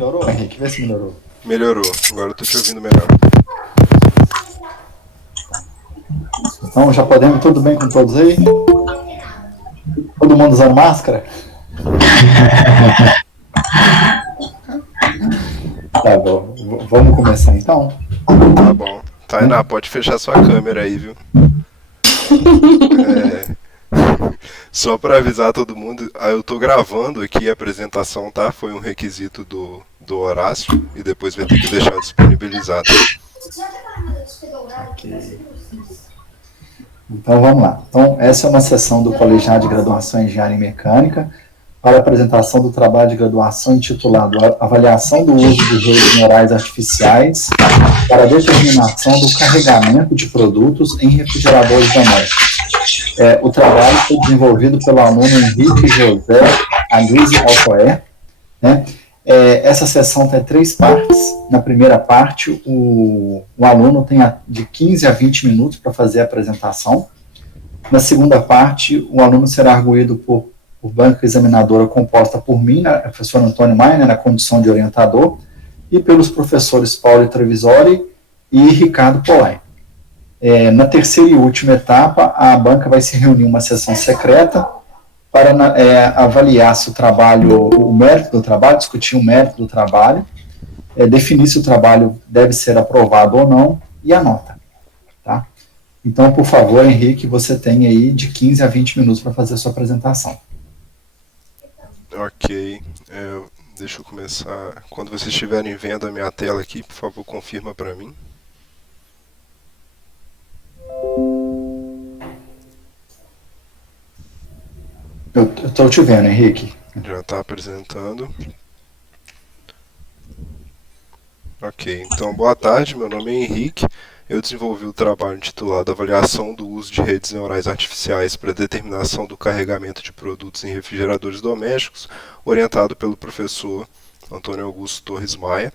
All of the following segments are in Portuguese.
melhorou, Henrique? Vê se melhorou. Melhorou, agora eu tô te ouvindo melhor. Então, já podemos, tudo bem com todos aí? Todo mundo usando máscara? Tá bom, vamos começar então? Tá bom. Tainá, pode fechar sua câmera aí, viu? Só pra avisar todo mundo, eu tô gravando aqui a apresentação, tá? Foi um requisito do Horácio e depois vai ter que deixar disponibilizado. Ok. Então vamos lá. Então, essa é uma sessão do Colegiado de Graduação em Engenharia Mecânica para a apresentação do trabalho de graduação intitulado Avaliação do uso de redes neurais artificiais para a determinação do carregamento de produtos em refrigeradores domésticos. O trabalho foi desenvolvido pelo aluno Henrique José Aguise Alcoé, né? Essa sessão tem 3 partes. Na primeira parte, o aluno tem de 15 a 20 minutos para fazer a apresentação. Na segunda parte, o aluno será arguído por banca examinadora composta por mim, a professora Antônio Maia, na condição de orientador, e pelos professores Paulo Trevisori e Ricardo Polai. Na terceira e última etapa, a banca vai se reunir em uma sessão secreta para avaliar se o trabalho, o mérito do trabalho, discutir o mérito do trabalho, definir se o trabalho deve ser aprovado ou não, e a nota. Tá? Então, por favor, Henrique, você tem aí de 15 a 20 minutos para fazer a sua apresentação. Ok, deixa eu começar. Quando vocês estiverem vendo a minha tela aqui, por favor, confirma para mim. Eu estou te vendo, Henrique. Já está apresentando. Ok, então boa tarde, meu nome é Henrique. Eu desenvolvi o trabalho intitulado Avaliação do uso de redes neurais artificiais para determinação do carregamento de produtos em refrigeradores domésticos, orientado pelo professor Antônio Augusto Torres Maia.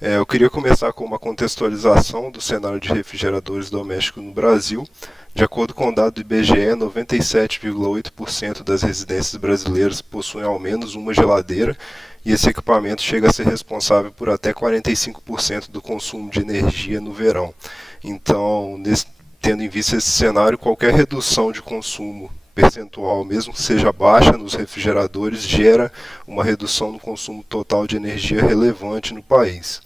Eu queria começar com uma contextualização do cenário de refrigeradores domésticos no Brasil. De acordo com o dado do IBGE, 97,8% das residências brasileiras possuem ao menos uma geladeira, e esse equipamento chega a ser responsável por até 45% do consumo de energia no verão. Então, tendo em vista esse cenário, qualquer redução de consumo percentual, mesmo que seja baixa nos refrigeradores, gera uma redução no consumo total de energia relevante no país.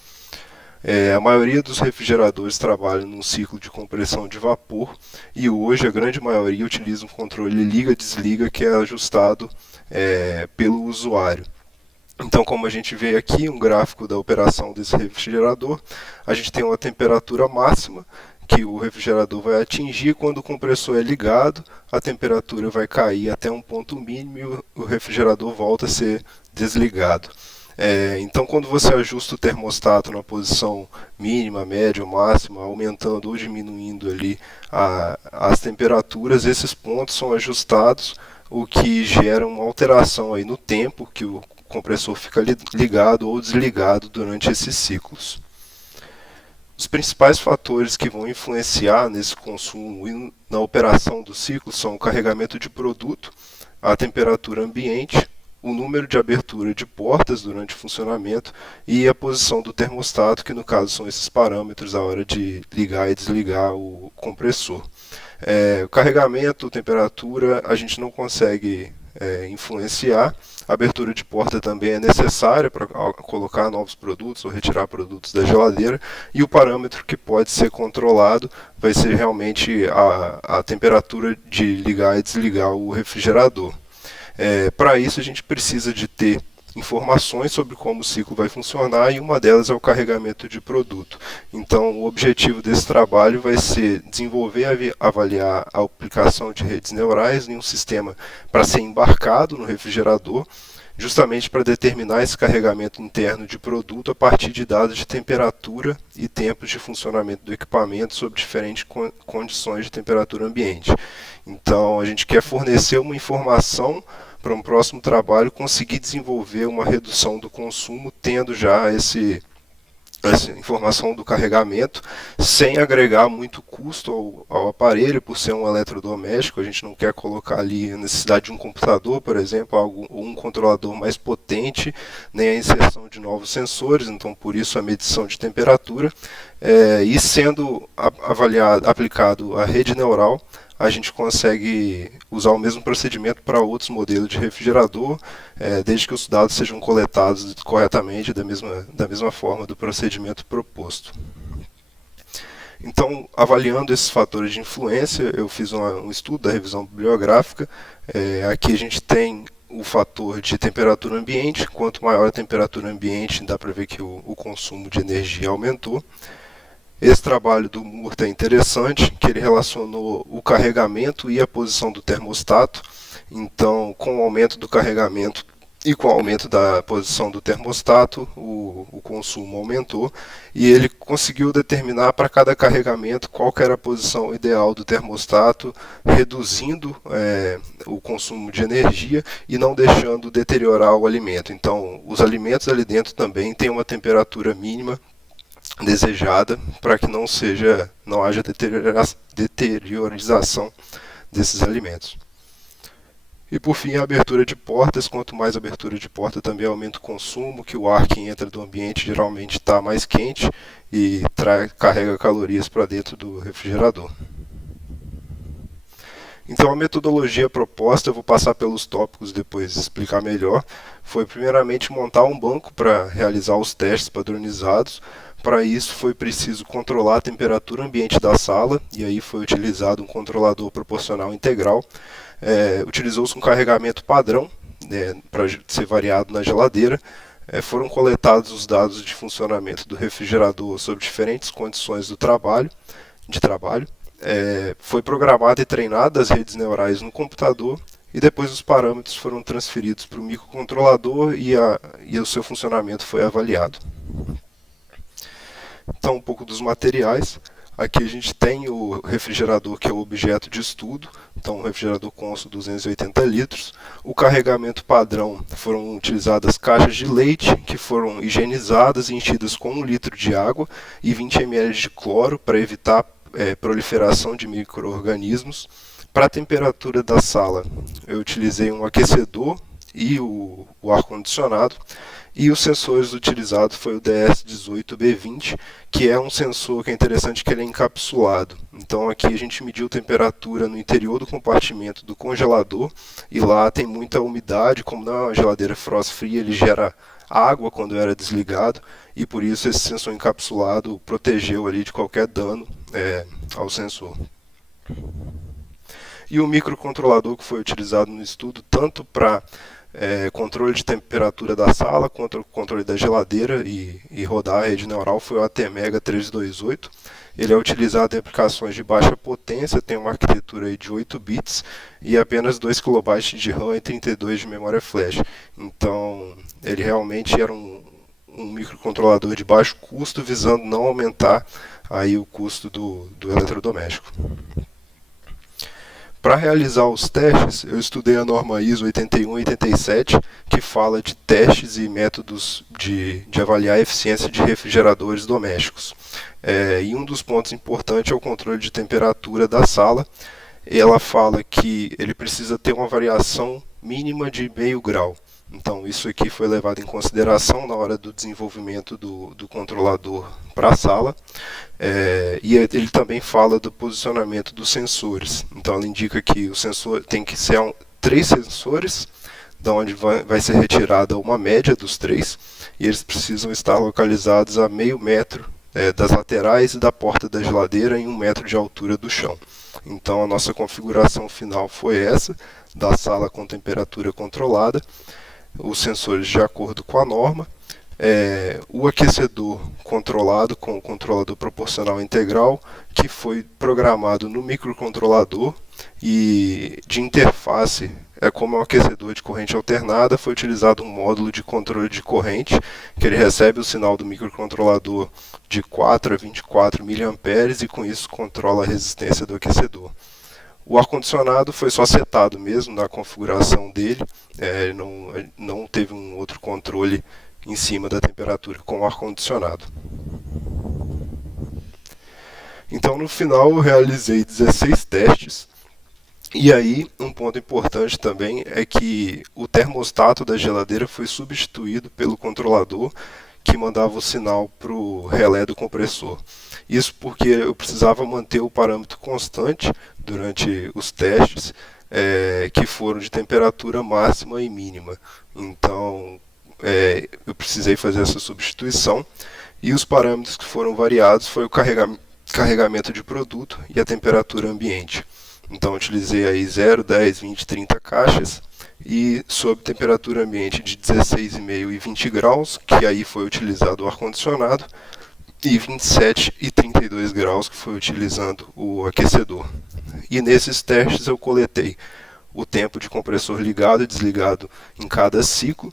A maioria dos refrigeradores trabalha num ciclo de compressão de vapor e hoje a grande maioria utiliza um controle liga-desliga que é ajustado pelo usuário. Então, como a gente vê aqui, um gráfico da operação desse refrigerador, a gente tem uma temperatura máxima que o refrigerador vai atingir. Quando o compressor é ligado, a temperatura vai cair até um ponto mínimo e o refrigerador volta a ser desligado. Então, quando você ajusta o termostato na posição mínima, média ou máxima, aumentando ou diminuindo ali as temperaturas, esses pontos são ajustados, o que gera uma alteração aí no tempo que o compressor fica ligado ou desligado durante esses ciclos. Os principais fatores que vão influenciar nesse consumo e na operação do ciclo são o carregamento de produto, a temperatura ambiente, o número de abertura de portas durante o funcionamento e a posição do termostato, que no caso são esses parâmetros a hora de ligar e desligar o compressor. O carregamento, temperatura, a gente não consegue influenciar. A abertura de porta também é necessária para colocar novos produtos ou retirar produtos da geladeira, e o parâmetro que pode ser controlado vai ser realmente a temperatura de ligar e desligar o refrigerador. Para isso a gente precisa de ter informações sobre como o ciclo vai funcionar, e uma delas é o carregamento de produto. Então, o objetivo desse trabalho vai ser desenvolver e avaliar a aplicação de redes neurais em um sistema para ser embarcado no refrigerador, justamente para determinar esse carregamento interno de produto a partir de dados de temperatura e tempos de funcionamento do equipamento sob diferentes condições de temperatura ambiente. Então, a gente quer fornecer uma informação para um próximo trabalho conseguir desenvolver uma redução do consumo, tendo já essa informação do carregamento, sem agregar muito custo ao aparelho, por ser um eletrodoméstico. A gente não quer colocar ali a necessidade de um computador, por exemplo, ou um controlador mais potente, nem a inserção de novos sensores, então por isso a medição de temperatura, e sendo aplicado a rede neural, a gente consegue usar o mesmo procedimento para outros modelos de refrigerador, desde que os dados sejam coletados corretamente da mesma forma do procedimento proposto. Então, avaliando esses fatores de influência, eu fiz um estudo da revisão bibliográfica. Aqui a gente tem o fator de temperatura ambiente. Quanto maior a temperatura ambiente, dá para ver que o consumo de energia aumentou. Esse trabalho do Murta é interessante, que ele relacionou o carregamento e a posição do termostato. Então, com o aumento do carregamento e com o aumento da posição do termostato, o consumo aumentou, e ele conseguiu determinar para cada carregamento qual que era a posição ideal do termostato, reduzindo o consumo de energia e não deixando deteriorar o alimento. Então, os alimentos ali dentro também têm uma temperatura mínima desejada para que não haja deteriorização desses alimentos. E por fim, a abertura de portas. Quanto mais abertura de porta, também aumenta o consumo, que o ar que entra do ambiente geralmente está mais quente e carrega calorias para dentro do refrigerador. Então, a metodologia proposta, eu vou passar pelos tópicos depois explicar melhor, foi primeiramente montar um banco para realizar os testes padronizados. Para isso foi preciso controlar a temperatura ambiente da sala, e aí foi utilizado um controlador proporcional integral. Utilizou-se um carregamento padrão, para ser variado na geladeira. Foram coletados os dados de funcionamento do refrigerador sob diferentes condições de trabalho. Foi programada e treinada as redes neurais no computador, e depois os parâmetros foram transferidos para o microcontrolador e o seu funcionamento foi avaliado. Então, um pouco dos materiais. Aqui a gente tem o refrigerador, que é o objeto de estudo. Então, o refrigerador consta 280 litros. O carregamento padrão, foram utilizadas caixas de leite, que foram higienizadas e enchidas com 1 litro de água e 20 ml de cloro, para evitar proliferação de micro-organismos. Para a temperatura da sala, eu utilizei um aquecedor e o ar-condicionado. E os sensores utilizados foi o DS18B20, que é um sensor que é interessante, que ele é encapsulado. Então aqui a gente mediu temperatura no interior do compartimento do congelador, e lá tem muita umidade. Como não é uma geladeira frost free, ele gera água quando era desligado, e por isso esse sensor encapsulado protegeu ali de qualquer dano ao sensor. E o microcontrolador que foi utilizado no estudo, tanto para controle de temperatura da sala quanto o controle da geladeira e rodar a rede neural, foi o ATmega 328. Ele é utilizado em aplicações de baixa potência, tem uma arquitetura aí de 8 bits e apenas 2 KB de RAM e 32 de memória flash. Então ele realmente era um microcontrolador de baixo custo, visando não aumentar aí o custo do eletrodoméstico. Para realizar os testes, eu estudei a norma ISO 8187, que fala de testes e métodos de avaliar a eficiência de refrigeradores domésticos. E um dos pontos importantes é o controle de temperatura da sala. Ela fala que ele precisa ter uma variação mínima de meio grau. Então, isso aqui foi levado em consideração na hora do desenvolvimento do controlador para a sala. E ele também fala do posicionamento dos sensores. Então, ela indica que o sensor tem que ser 3 sensores, da onde vai ser retirada uma média dos 3, e eles precisam estar localizados a meio metro das laterais e da porta da geladeira, em 1 metro de altura do chão. Então, a nossa configuração final foi essa, da sala com temperatura controlada, os sensores de acordo com a norma, o aquecedor controlado com o controlador proporcional integral, que foi programado no microcontrolador, e de interface, como é um aquecedor de corrente alternada, foi utilizado um módulo de controle de corrente, que ele recebe o sinal do microcontrolador de 4 a 24 mA, e com isso controla a resistência do aquecedor. O ar-condicionado foi só setado mesmo na configuração dele, não teve um outro controle em cima da temperatura com o ar-condicionado. Então, no final, eu realizei 16 testes. E aí, um ponto importante também é que o termostato da geladeira foi substituído pelo controlador que mandava o sinal para o relé do compressor. Isso porque eu precisava manter o parâmetro constante durante os testes, que foram de temperatura máxima e mínima. Então, eu precisei fazer essa substituição e os parâmetros que foram variados foi o carregamento de produto e a temperatura ambiente. Então, utilizei aí 0, 10, 20, 30 caixas e sob temperatura ambiente de 16,5 e 20 graus, que aí foi utilizado o ar-condicionado, e 27 e 32 graus, que foi utilizando o aquecedor. E nesses testes eu coletei o tempo de compressor ligado e desligado em cada ciclo.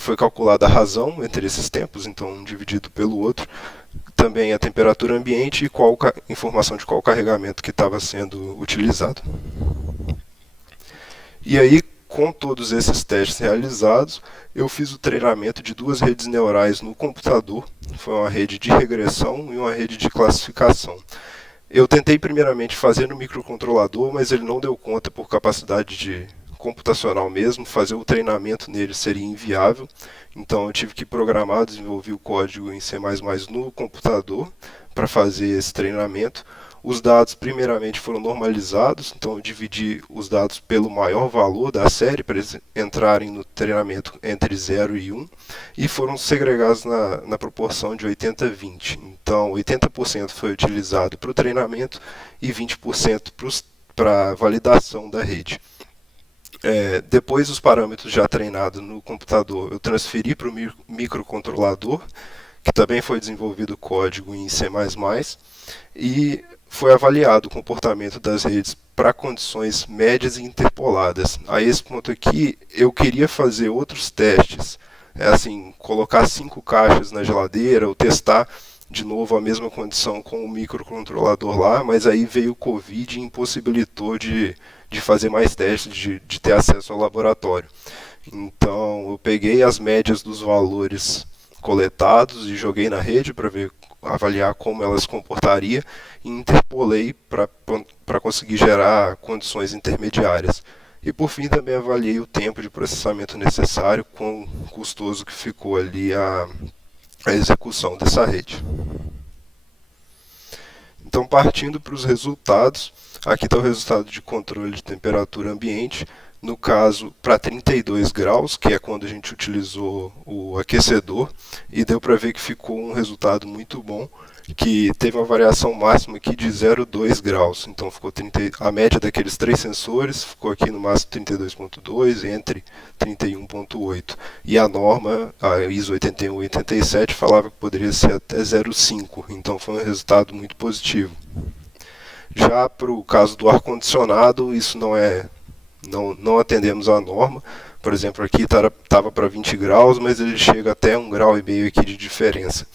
Foi calculada a razão entre esses tempos, então um dividido pelo outro. Também a temperatura ambiente e informação de qual carregamento que estava sendo utilizado. E aí, com todos esses testes realizados, eu fiz o treinamento de 2 redes neurais no computador. Foi uma rede de regressão e uma rede de classificação. Eu tentei primeiramente fazer no microcontrolador, mas ele não deu conta por capacidade de computacional mesmo, fazer o treinamento nele seria inviável, então eu tive que programar, desenvolver o código em C++ no computador para fazer esse treinamento. Os dados primeiramente foram normalizados, então eu dividi os dados pelo maior valor da série para eles entrarem no treinamento entre 0 e 1 e foram segregados na proporção de 80-20. Então 80% foi utilizado para o treinamento e 20% para a validação da rede. Depois dos parâmetros já treinados no computador, eu transferi para o microcontrolador, que também foi desenvolvido código em C++, e foi avaliado o comportamento das redes para condições médias e interpoladas. A esse ponto aqui, eu queria fazer outros testes, assim, colocar 5 caixas na geladeira, ou testar de novo a mesma condição com o microcontrolador lá, mas aí veio o Covid e impossibilitou de fazer mais testes, de ter acesso ao laboratório. Então eu peguei as médias dos valores coletados e joguei na rede para avaliar como ela se comportaria e interpolei para conseguir gerar condições intermediárias. E por fim também avaliei o tempo de processamento necessário, quão custoso que ficou ali a execução dessa rede. Então, partindo para os resultados, aqui está o resultado de controle de temperatura ambiente, no caso para 32 graus, que é quando a gente utilizou o aquecedor, e deu para ver que ficou um resultado muito bom, que teve uma variação máxima aqui de 0,2 graus, então ficou a média daqueles 3 sensores ficou aqui no máximo 32,2 entre 31,8, e a norma, a ISO 8187, falava que poderia ser até 0,5, então foi um resultado muito positivo. Já para o caso do ar-condicionado, isso não atendemos à norma. Por exemplo, aqui estava para 20 graus, mas ele chega até 1,5 grau aqui de diferença.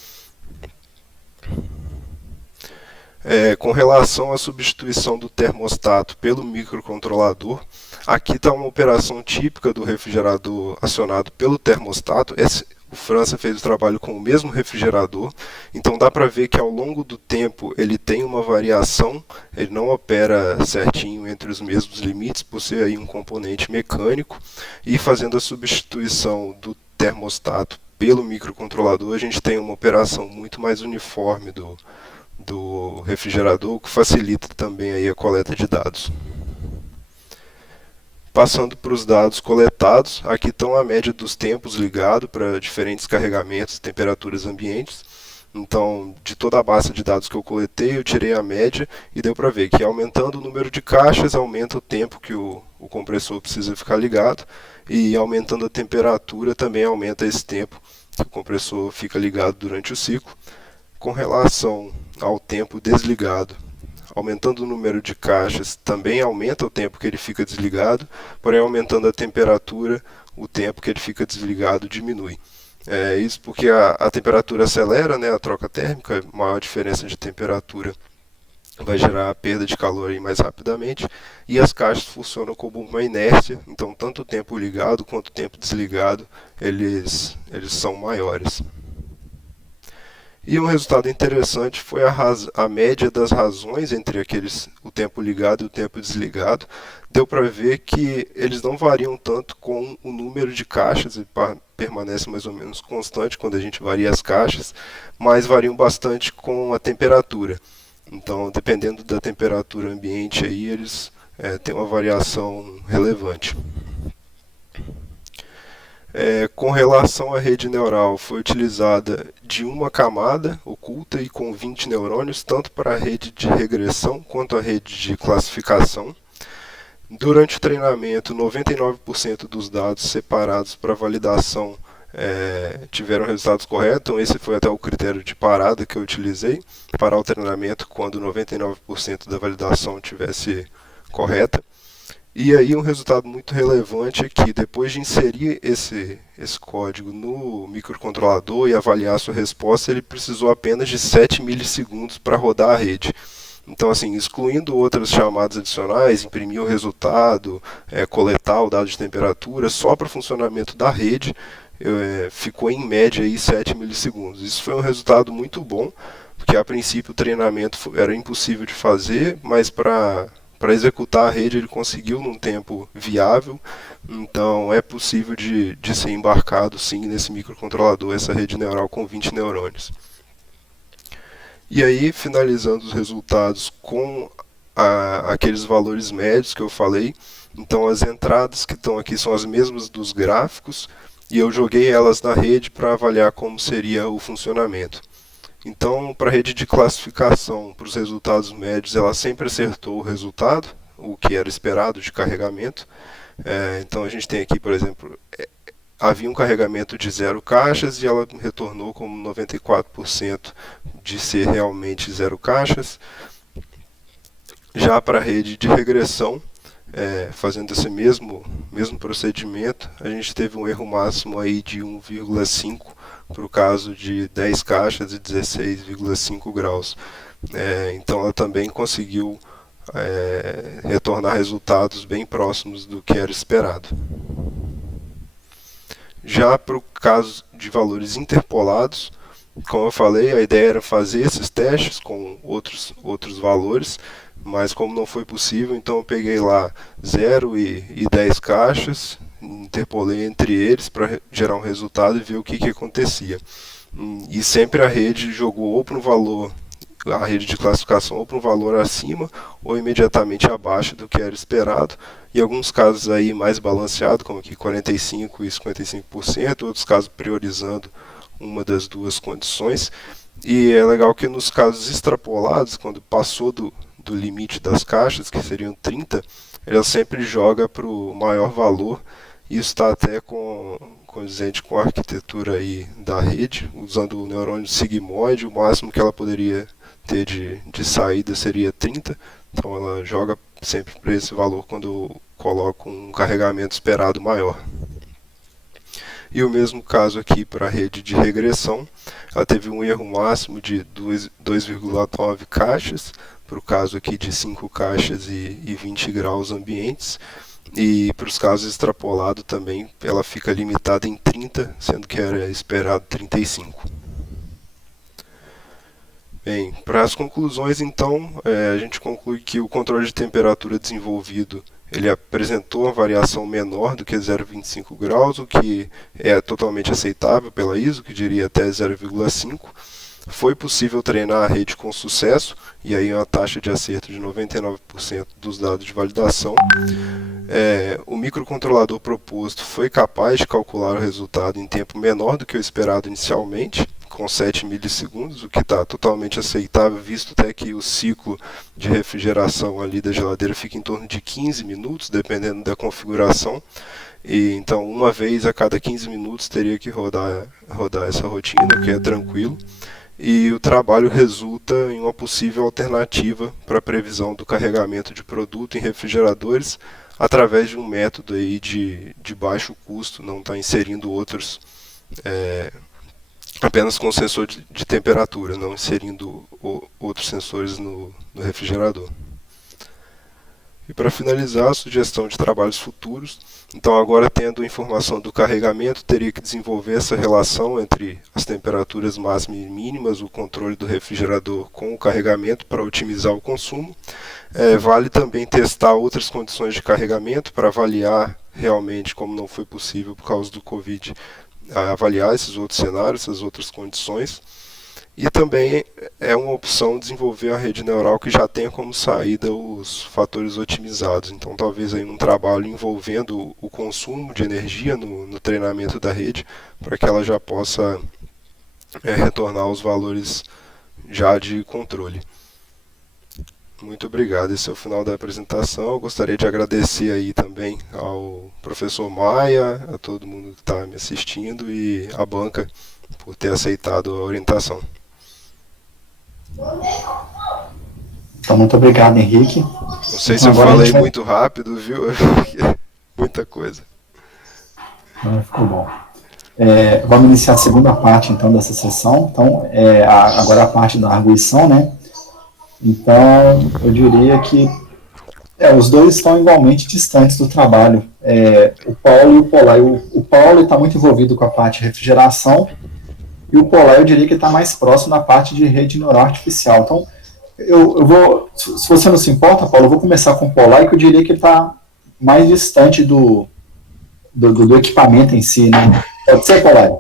Com relação à substituição do termostato pelo microcontrolador, aqui está uma operação típica do refrigerador acionado pelo termostato. O França fez o trabalho com o mesmo refrigerador, então dá para ver que ao longo do tempo ele tem uma variação, ele não opera certinho entre os mesmos limites, por ser aí um componente mecânico, e fazendo a substituição do termostato pelo microcontrolador, a gente tem uma operação muito mais uniforme do refrigerador, o que facilita também aí a coleta de dados. Passando para os dados coletados, aqui estão a média dos tempos ligados para diferentes carregamentos e temperaturas ambientes. Então, de toda a base de dados que eu coletei, eu tirei a média e deu para ver que aumentando o número de caixas, aumenta o tempo que o compressor precisa ficar ligado, e aumentando a temperatura também aumenta esse tempo que o compressor fica ligado durante o ciclo. Com relação ao tempo desligado, aumentando o número de caixas, também aumenta o tempo que ele fica desligado, porém aumentando a temperatura, o tempo que ele fica desligado diminui. Isso porque a temperatura acelera, né, a troca térmica, maior diferença de temperatura vai gerar a perda de calor aí mais rapidamente, e as caixas funcionam como uma inércia, então tanto o tempo ligado quanto o tempo desligado, eles são maiores. E um resultado interessante foi a média das razões entre o tempo ligado e o tempo desligado. Deu para ver que eles não variam tanto com o número de caixas, ele permanece mais ou menos constante quando a gente varia as caixas, mas variam bastante com a temperatura. Então, dependendo da temperatura ambiente, aí, eles têm uma variação relevante. Com relação à rede neural, foi utilizada de uma camada oculta e com 20 neurônios, tanto para a rede de regressão quanto a rede de classificação. Durante o treinamento, 99% dos dados separados para validação tiveram resultados corretos. Então, esse foi até o critério de parada que eu utilizei, parar o treinamento quando 99% da validação tivesse correta. E aí um resultado muito relevante é que depois de inserir esse código no microcontrolador e avaliar sua resposta, ele precisou apenas de 7 milissegundos para rodar a rede. Então, assim, excluindo outras chamadas adicionais, imprimir o resultado, coletar o dado de temperatura, só para o funcionamento da rede, ficou em média aí 7 milissegundos. Isso foi um resultado muito bom, porque a princípio o treinamento era impossível de fazer, mas para executar a rede ele conseguiu num tempo viável, então é possível de ser embarcado sim nesse microcontrolador, essa rede neural com 20 neurônios. E aí, finalizando os resultados com aqueles valores médios que eu falei, então as entradas que estão aqui são as mesmas dos gráficos, e eu joguei elas na rede para avaliar como seria o funcionamento. Então, para a rede de classificação, para os resultados médios, ela sempre acertou o resultado, o que era esperado de carregamento. Então, a gente tem aqui, por exemplo, havia um carregamento de 0 caixas e ela retornou como 94% de ser realmente 0 caixas. Já para a rede de regressão, fazendo esse mesmo procedimento, a gente teve um erro máximo aí de 1,5 para o caso de 10 caixas e 16,5 graus. Então ela também conseguiu retornar resultados bem próximos do que era esperado. Já para o caso de valores interpolados, como eu falei, a ideia era fazer esses testes com outros valores, mas como não foi possível, então eu peguei lá 0 e 10 caixas, interpolei entre eles para gerar um resultado e ver o que acontecia. E sempre a rede jogou ou para um valor, a rede de classificação, ou para um valor acima ou imediatamente abaixo do que era esperado. Em alguns casos aí mais balanceado, como aqui 45% e 55%, outros casos priorizando uma das duas condições. E é legal que nos casos extrapolados, quando passou do limite das caixas, que seriam 30, ela sempre joga para o maior valor. Isso está até condizente com a arquitetura aí da rede, usando o neurônio sigmoide, o máximo que ela poderia ter de saída seria 30, então ela joga sempre para esse valor quando eu coloco um carregamento esperado maior. E o mesmo caso aqui para a rede de regressão, ela teve um erro máximo de 2,9 caixas, para o caso aqui de 5 caixas e 20 graus ambientes, e para os casos extrapolados também ela fica limitada em 30, sendo que era esperado 35. Bem, para as conclusões então, a gente conclui que o controle de temperatura desenvolvido ele apresentou uma variação menor do que 0,25 graus, o que é totalmente aceitável pela ISO, que diria até 0,5. Foi possível treinar a rede com sucesso, e aí uma taxa de acerto de 99% dos dados de validação. O microcontrolador proposto foi capaz de calcular o resultado em tempo menor do que o esperado inicialmente, com 7 milissegundos, o que está totalmente aceitável, visto até que o ciclo de refrigeração ali da geladeira fica em torno de 15 minutos, dependendo da configuração. E então, uma vez a cada 15 minutos teria que rodar essa rotina, o que é tranquilo. E o trabalho resulta em uma possível alternativa para a previsão do carregamento de produto em refrigeradores através de um método aí de baixo custo, não está inserindo outros, apenas com sensor de temperatura, não inserindo outros sensores no refrigerador. E para finalizar, a sugestão de trabalhos futuros. Então, agora tendo informação do carregamento, teria que desenvolver essa relação entre as temperaturas máximas e mínimas, o controle do refrigerador com o carregamento para otimizar o consumo. Vale também testar outras condições de carregamento para avaliar realmente, como não foi possível por causa do Covid, avaliar esses outros cenários, essas outras condições. E também é uma opção desenvolver a rede neural que já tenha como saída os fatores otimizados. Então, talvez aí um trabalho envolvendo o consumo de energia no treinamento da rede, para que ela já possa retornar os valores já de controle. Muito obrigado. Esse é o final da apresentação. Eu gostaria de agradecer aí também ao professor Maia, a todo mundo que está me assistindo e à banca por ter aceitado a orientação. Então, muito obrigado, Henrique. Não sei se eu falei muito rápido, viu? Muita coisa. Ficou bom. Vamos iniciar a segunda parte, então, dessa sessão. Então, agora a parte da arguição, né? Então, eu diria que os dois estão igualmente distantes do trabalho. O Paulo e o Polar. O Paulo está muito envolvido com a parte de refrigeração, e o Polar, eu diria que está mais próximo da parte de rede neural artificial. Então, eu vou, se você não se importa, Paulo, eu vou começar com o Polar, que eu diria que ele está mais distante do equipamento em si, né? Pode ser, Polar?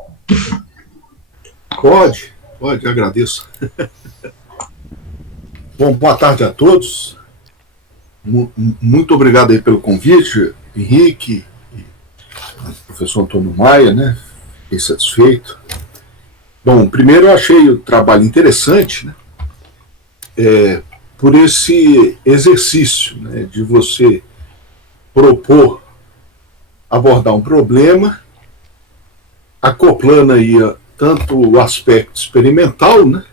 Pode, agradeço. Bom, boa tarde a todos. Muito obrigado aí pelo convite, Henrique, e professor Antônio Maia, né? Fiquei satisfeito. Bom, primeiro eu achei o trabalho interessante, né? Por esse exercício, né, de você propor abordar um problema, acoplando aí tanto o aspecto experimental, né,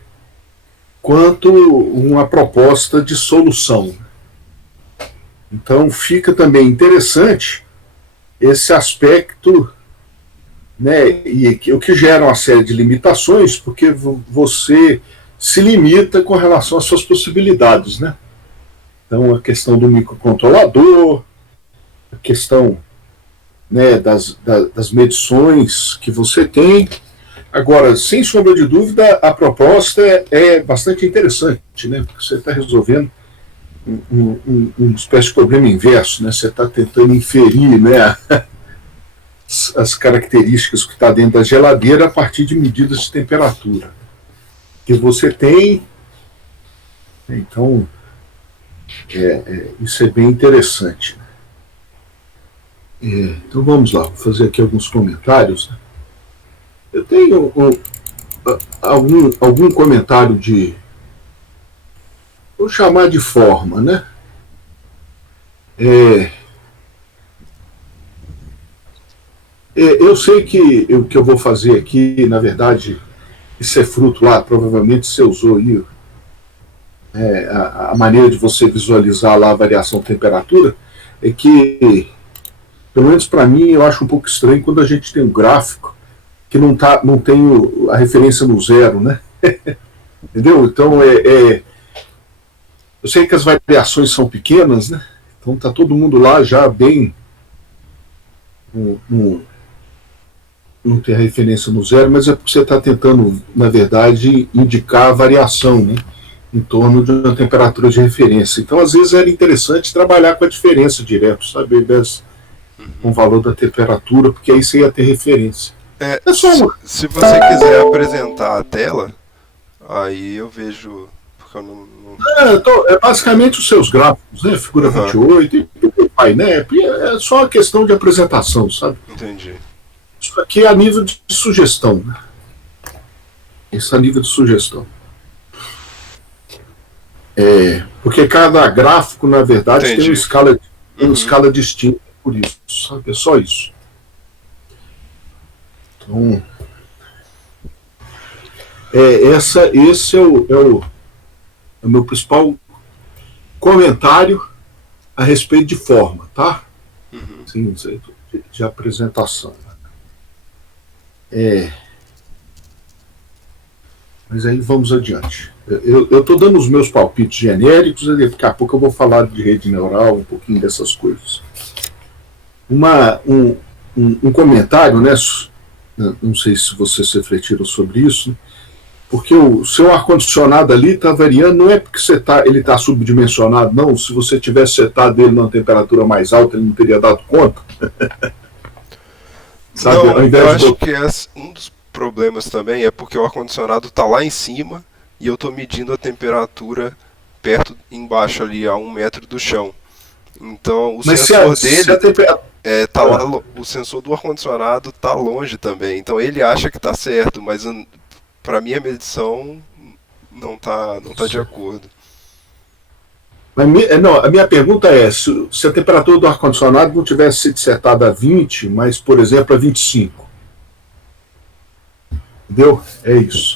quanto uma proposta de solução. Então fica também interessante esse aspecto, né, e o que gera uma série de limitações, porque você se limita com relação às suas possibilidades, né? Então a questão do microcontrolador, a questão, né, das medições que você tem. Agora, sem sombra de dúvida, a proposta é bastante interessante, né? Porque você está resolvendo uma espécie de problema inverso, né? Você está tentando inferir, né, as características que está dentro da geladeira a partir de medidas de temperatura que você tem. Então, isso é bem interessante. Então vamos lá, vou fazer aqui alguns comentários, né? Eu tenho algum comentário vou chamar de forma, né? Eu sei que o que eu vou fazer aqui, na verdade, isso é fruto lá, provavelmente você usou aí a maneira de você visualizar lá a variação de temperatura, é que, pelo menos para mim, eu acho um pouco estranho quando a gente tem um gráfico que não tem a referência no zero, né? Entendeu? Então, eu sei que as variações são pequenas, né? Então tá todo mundo lá já bem... Não tem a referência no zero, mas é porque você está tentando, na verdade, indicar a variação, né, em torno de uma temperatura de referência. Então, às vezes, era interessante trabalhar com a diferença direto, sabe, com o valor da temperatura, porque aí você ia ter referência. Se você quiser apresentar a tela, aí eu vejo... Porque eu não... É basicamente os seus gráficos, né, figura 28, e né, é só uma questão de apresentação, sabe? Entendi. Isso aqui é a nível de sugestão, né? Isso é a nível de sugestão. Porque cada gráfico, na verdade, tem uma escala distinta, por isso, sabe? É só isso. Então, esse é o meu principal comentário a respeito de forma, tá? Sim, de apresentação. Mas aí vamos adiante. Eu estou dando os meus palpites genéricos, e daqui a pouco eu vou falar de rede neural, um pouquinho dessas coisas. Um comentário, né? Não sei se vocês refletiram sobre isso, né? Porque o seu ar-condicionado ali está variando, não é porque ele está subdimensionado, não. Se você tivesse setado ele numa temperatura mais alta, ele não teria dado conta. Sabe, não, eu acho que um dos problemas também é porque o ar-condicionado está lá em cima e eu estou medindo a temperatura embaixo ali, a 1 metro do chão. Então o sensor dele tá lá, o sensor do ar-condicionado está longe também. Então ele acha que está certo, mas para mim a medição não tá de acordo. A minha pergunta é, se a temperatura do ar-condicionado não tivesse sido setada a 20, mas, por exemplo, a 25. Entendeu? É isso.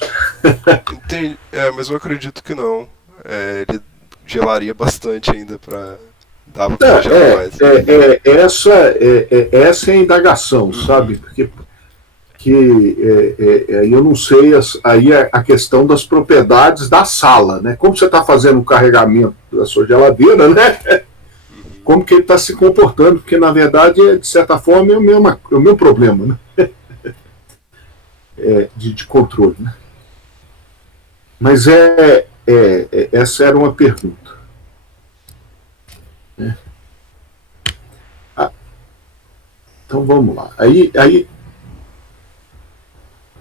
Entendi. Mas eu acredito que não. Ele gelaria bastante ainda para dar para gelar mais. Essa é a indagação, sabe? Porque eu não sei aí a questão das propriedades da sala, né? Como você está fazendo o carregamento da sua geladeira, né? Como que ele está se comportando, porque na verdade, de certa forma, é o meu problema, né? De controle, né? Mas essa era uma pergunta. Então vamos lá. Aí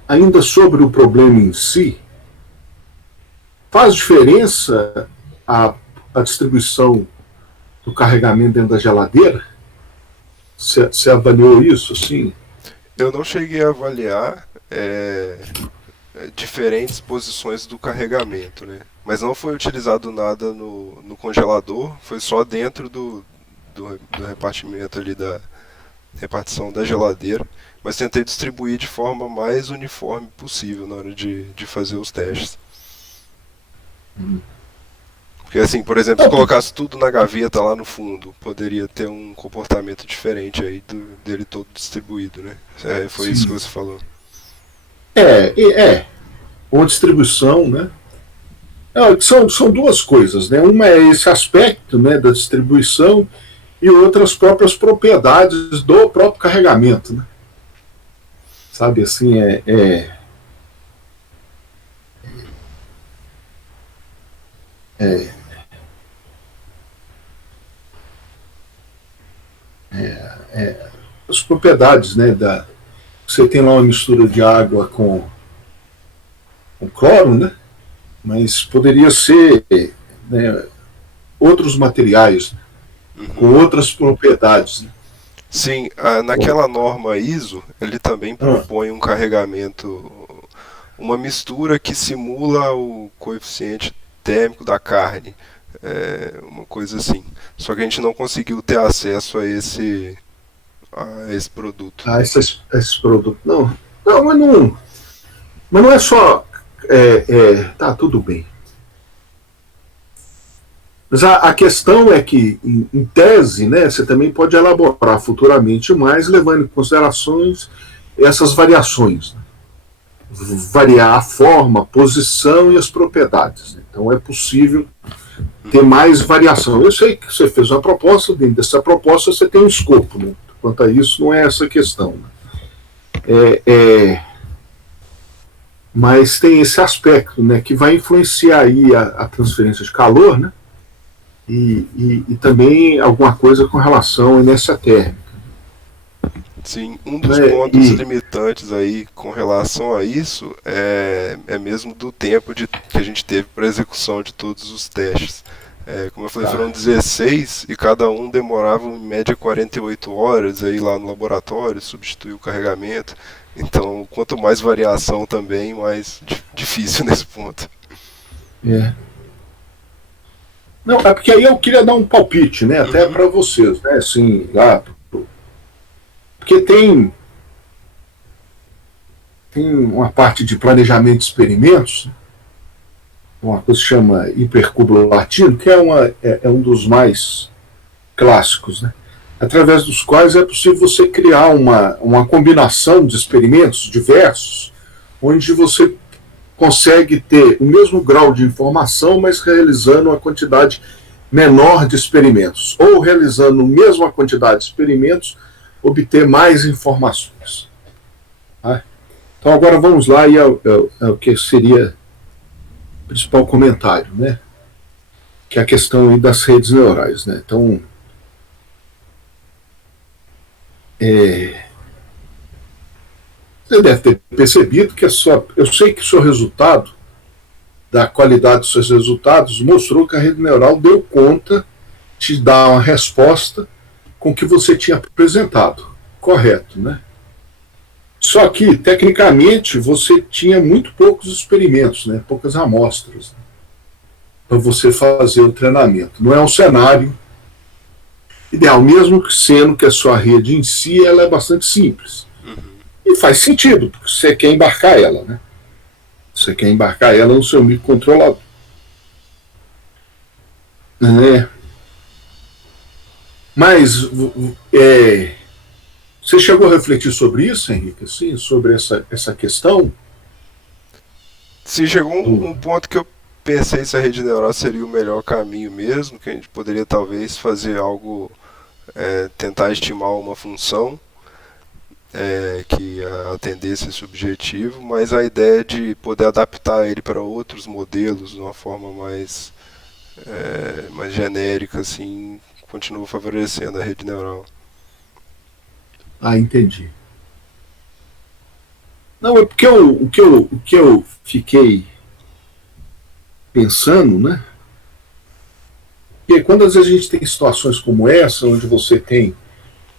ainda sobre o problema em si, faz diferença a distribuição do carregamento dentro da geladeira? Você avaliou isso, sim? Eu não cheguei a avaliar diferentes posições do carregamento, né? Mas não foi utilizado nada no congelador, foi só dentro do repartimento ali da repartição da geladeira, mas tentei distribuir de forma mais uniforme possível na hora de fazer os testes. Porque assim, por exemplo, se colocasse tudo na gaveta lá no fundo, poderia ter um comportamento diferente aí dele todo distribuído, né? Foi Sim. Isso que você falou. Uma distribuição, né? São duas coisas, né? Uma é esse aspecto, né, da distribuição, e outras próprias propriedades do próprio carregamento, né? Sabe, assim, as propriedades, né, você tem lá uma mistura de água com cloro, né? Mas poderia ser, né, outros materiais, com outras propriedades, né? Sim, naquela norma ISO, ele também propõe um carregamento, uma mistura que simula o coeficiente térmico da carne, uma coisa assim. Só que a gente não conseguiu ter acesso a esse produto. Esse produto. Não, mas não é só... tá, tudo bem. Mas a questão é que, em tese, né, você também pode elaborar futuramente mais, levando em considerações essas variações. Né? Variar a forma, a posição e as propriedades. Né? Então é possível ter mais variação. Eu sei que você fez uma proposta, dentro dessa proposta você tem um escopo. Né? Quanto a isso, não é essa a questão. Né? Mas tem esse aspecto, né, que vai influenciar aí a transferência de calor, né? E também alguma coisa com relação à inércia térmica. Sim, um dos pontos limitantes aí com relação a isso é mesmo do tempo que a gente teve para execução de todos os testes. Como eu falei, foram 16 e cada um demorava em média 48 horas aí lá no laboratório, substituir o carregamento. Então, quanto mais variação também, mais difícil nesse ponto. Não, é porque aí eu queria dar um palpite, né, até para vocês, né, assim, porque tem uma parte de planejamento de experimentos, uma coisa que se chama hipercúbulo latino, que é um dos mais clássicos, né, através dos quais é possível você criar uma combinação de experimentos diversos, onde você consegue ter o mesmo grau de informação, mas realizando uma quantidade menor de experimentos, ou realizando a mesma quantidade de experimentos, obter mais informações. Tá? Então agora vamos lá e é o que seria o principal comentário, né? Que é a questão aí das redes neurais, né? Então, você deve ter percebido que eu sei que o seu resultado, da qualidade dos seus resultados, mostrou que a rede neural deu conta de dar uma resposta com o que você tinha apresentado. Correto, né? Só que, tecnicamente, você tinha muito poucos experimentos, né? Poucas amostras, né? Para você fazer o treinamento. Não é um cenário ideal, mesmo que sendo que a sua rede em si ela é bastante simples. E faz sentido, porque você quer embarcar ela, né? Você quer embarcar ela no seu microcontrolador. Mas você chegou a refletir sobre isso, Henrique? Assim, sobre essa questão? Se chegou um ponto que eu pensei se a rede neural seria o melhor caminho mesmo, que a gente poderia talvez fazer algo, tentar estimar uma função que atendesse esse objetivo, mas a ideia de poder adaptar ele para outros modelos de uma forma mais genérica, assim, continua favorecendo a rede neural. Entendi. Não, é porque o que eu fiquei pensando, né? Porque quando às vezes a gente tem situações como essa, onde você tem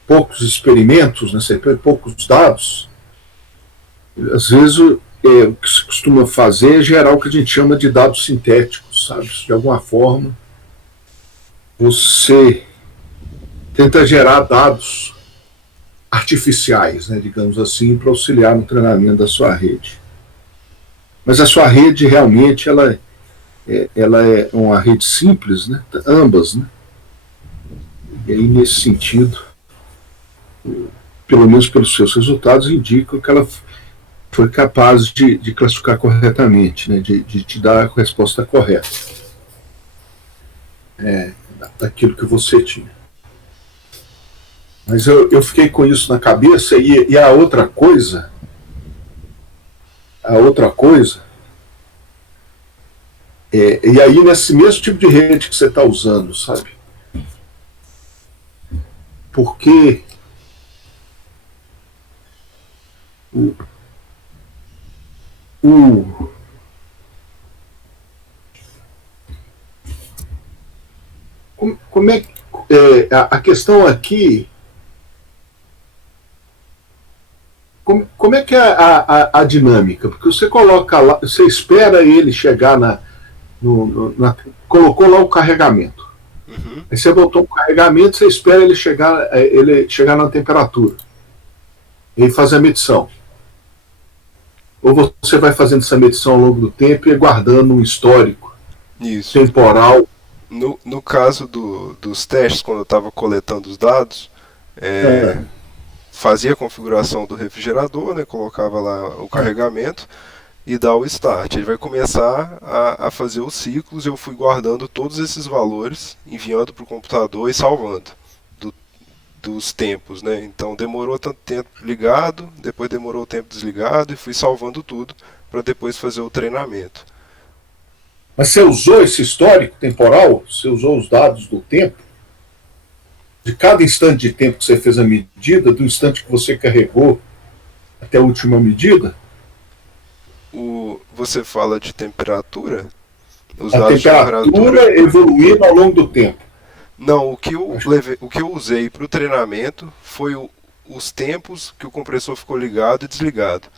poucos experimentos, né, você tem poucos dados, às vezes o que se costuma fazer é gerar o que a gente chama de dados sintéticos, sabe? De alguma forma, você tenta gerar dados artificiais, né, digamos assim, para auxiliar no treinamento da sua rede. Mas a sua rede realmente ela é uma rede simples, né, ambas, né? E aí nesse sentido, pelo menos pelos seus resultados, indicam que ela foi capaz de classificar corretamente, né, de te dar a resposta correta daquilo que você tinha. Mas eu fiquei com isso na cabeça e a outra coisa e aí nesse mesmo tipo de rede que você está usando, sabe? Porque o como é que a questão aqui, como é que é a dinâmica? Porque você coloca lá, você espera ele chegar colocou lá o carregamento. Uhum. Aí você botou um carregamento, você espera ele chegar na temperatura. E aí faz a medição. Ou você vai fazendo essa medição ao longo do tempo e guardando um histórico Isso. temporal. No caso dos testes, quando eu estava coletando os dados, fazia a configuração do refrigerador, né, colocava lá o carregamento e dá o start. Ele vai começar a fazer os ciclos. Eu fui guardando todos esses valores, enviando para o computador e salvando dos tempos, né? Então demorou tanto tempo ligado, depois demorou o tempo desligado e fui salvando tudo para depois fazer o treinamento. Mas você usou esse histórico temporal? Você usou os dados do tempo? De cada instante de tempo que você fez a medida, do instante que você carregou até a última medida? Você fala de temperatura? Os A dados temperatura de temperatura evoluindo ao longo do tempo. Não, o que eu usei para o treinamento foi os tempos que o compressor ficou ligado e desligado.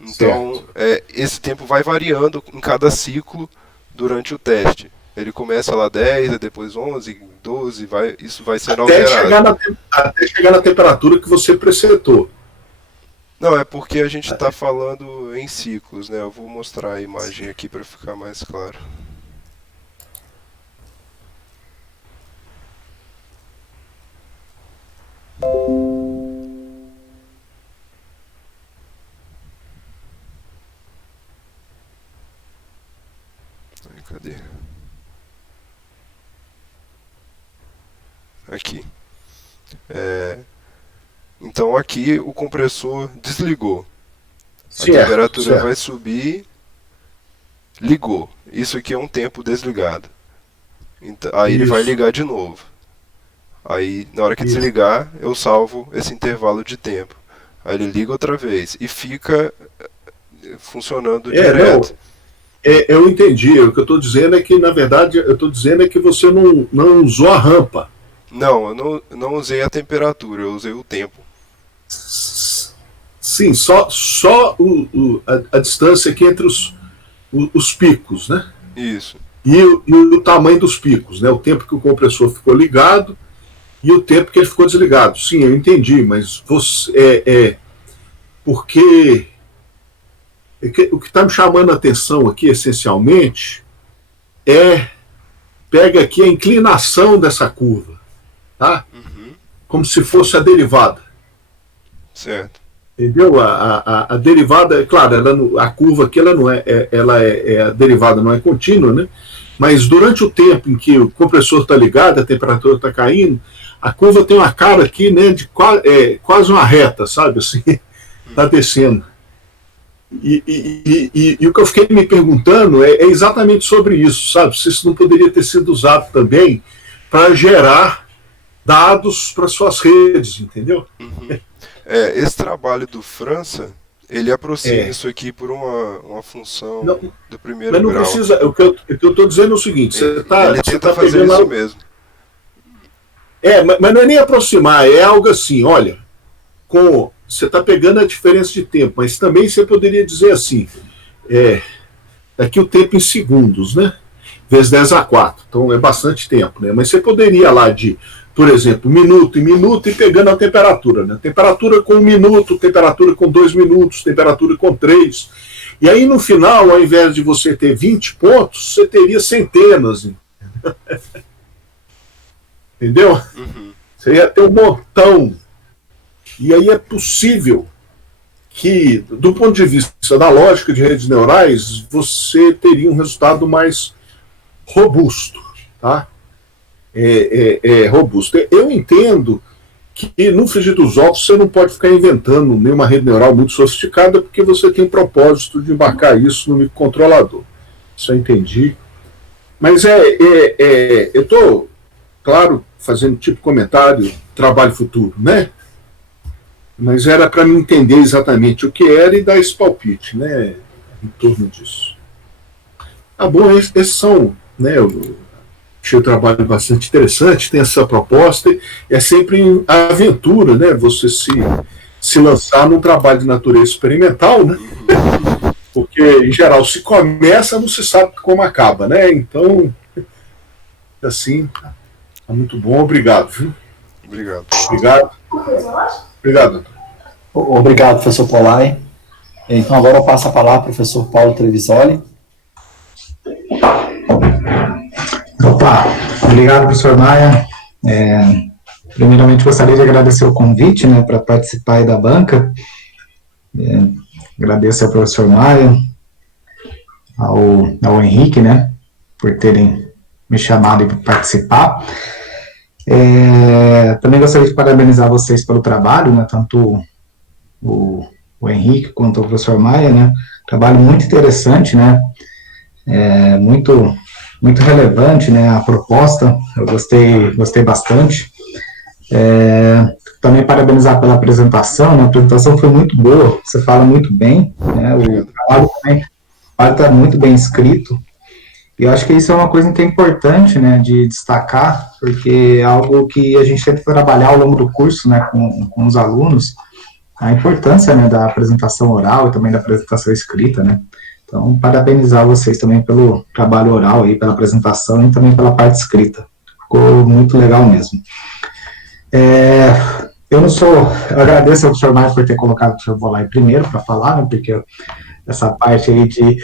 Então, esse tempo vai variando em cada ciclo durante o teste. Ele começa lá 10, depois 11, 12, isso vai sendo alterado. Até chegar na temperatura que você presetou. Não, é porque a gente está falando em ciclos, né? Eu vou mostrar a imagem aqui para ficar mais claro. Cadê? Aqui. Então aqui o compressor desligou. A temperatura vai subir, ligou. Isso aqui é um tempo desligado. Então, aí ele vai ligar de novo. Aí na hora que desligar, eu salvo esse intervalo de tempo. Aí ele liga outra vez e fica funcionando direto. Eu entendi. O que eu estou dizendo é que, na verdade, que você não usou a rampa. Não, eu não usei a temperatura, eu usei o tempo. Sim, só a distância aqui entre os picos, né? Isso. E o tamanho dos picos, né? O tempo que o compressor ficou ligado e o tempo que ele ficou desligado. Sim, eu entendi, mas porque o que está me chamando a atenção aqui, essencialmente, pega aqui a inclinação dessa curva, tá? Como se fosse a derivada. Certo. Entendeu? A derivada, claro, a curva aqui a derivada não é contínua, né? Mas durante o tempo em que o compressor está ligado, a temperatura está caindo, a curva tem uma cara aqui, né, de quase uma reta, sabe, assim, está descendo. E o que eu fiquei me perguntando é exatamente sobre isso, sabe? Se isso não poderia ter sido usado também para gerar dados para suas redes, entendeu? Esse trabalho do França, ele aproxima isso aqui por uma função do primeiro grau. Mas não precisa. O que eu estou dizendo é o seguinte: ele tenta fazer pegando isso mesmo. Mas não é nem aproximar, é algo assim, olha, você está pegando a diferença de tempo, mas também você poderia dizer assim, daqui o tempo em segundos, né? Vezes 10 a 4, então é bastante tempo, né? Mas você poderia lá por exemplo, minuto em minuto e pegando a temperatura, né? Temperatura com 1 minuto, temperatura com 2 minutos, temperatura com 3. E aí no final, ao invés de você ter 20 pontos, você teria centenas. Entendeu? Você ia ter um montão. E aí é possível que, do ponto de vista da lógica de redes neurais, você teria um resultado mais robusto, tá? Robusto. Eu entendo que no frigir dos ovos você não pode ficar inventando nenhuma rede neural muito sofisticada, porque você tem propósito de embarcar isso no microcontrolador. Isso eu entendi. Mas eu estou, claro, fazendo tipo comentário, trabalho futuro, né? Mas era para me entender exatamente o que era e dar esse palpite, né? Em torno disso. Bom, esses são, né? Achei o trabalho bastante interessante, tem essa proposta, é sempre aventura, né? Você se lançar num trabalho de natureza experimental, né? Porque, em geral, se começa, não se sabe como acaba, né? Então, assim, é muito bom, obrigado, viu? Obrigado. Obrigado. Obrigado, professor Polai. Então, agora eu passo a palavra ao professor Paulo Trevisoli. Opa, obrigado, professor Maia. Primeiramente, gostaria de agradecer o convite, né, para participar aí da banca. Agradeço ao professor Maia, ao Henrique, né, por terem me chamado para participar. Também gostaria de parabenizar vocês pelo trabalho, né, tanto o Henrique quanto o professor Maia, né, trabalho muito interessante, né, muito relevante, né, a proposta, eu gostei bastante. Também parabenizar pela apresentação, né, a apresentação foi muito boa, você fala muito bem, né, o trabalho também está muito bem escrito, e eu acho que isso é uma coisa que é importante, né, de destacar, porque é algo que a gente tenta trabalhar ao longo do curso, né, com os alunos, a importância, né, da apresentação oral e também da apresentação escrita, né. Então, parabenizar vocês também pelo trabalho oral aí, pela apresentação e também pela parte escrita. Ficou muito legal mesmo. Eu agradeço ao professor Maia por ter colocado o professor Polai primeiro para falar, né, porque essa parte aí de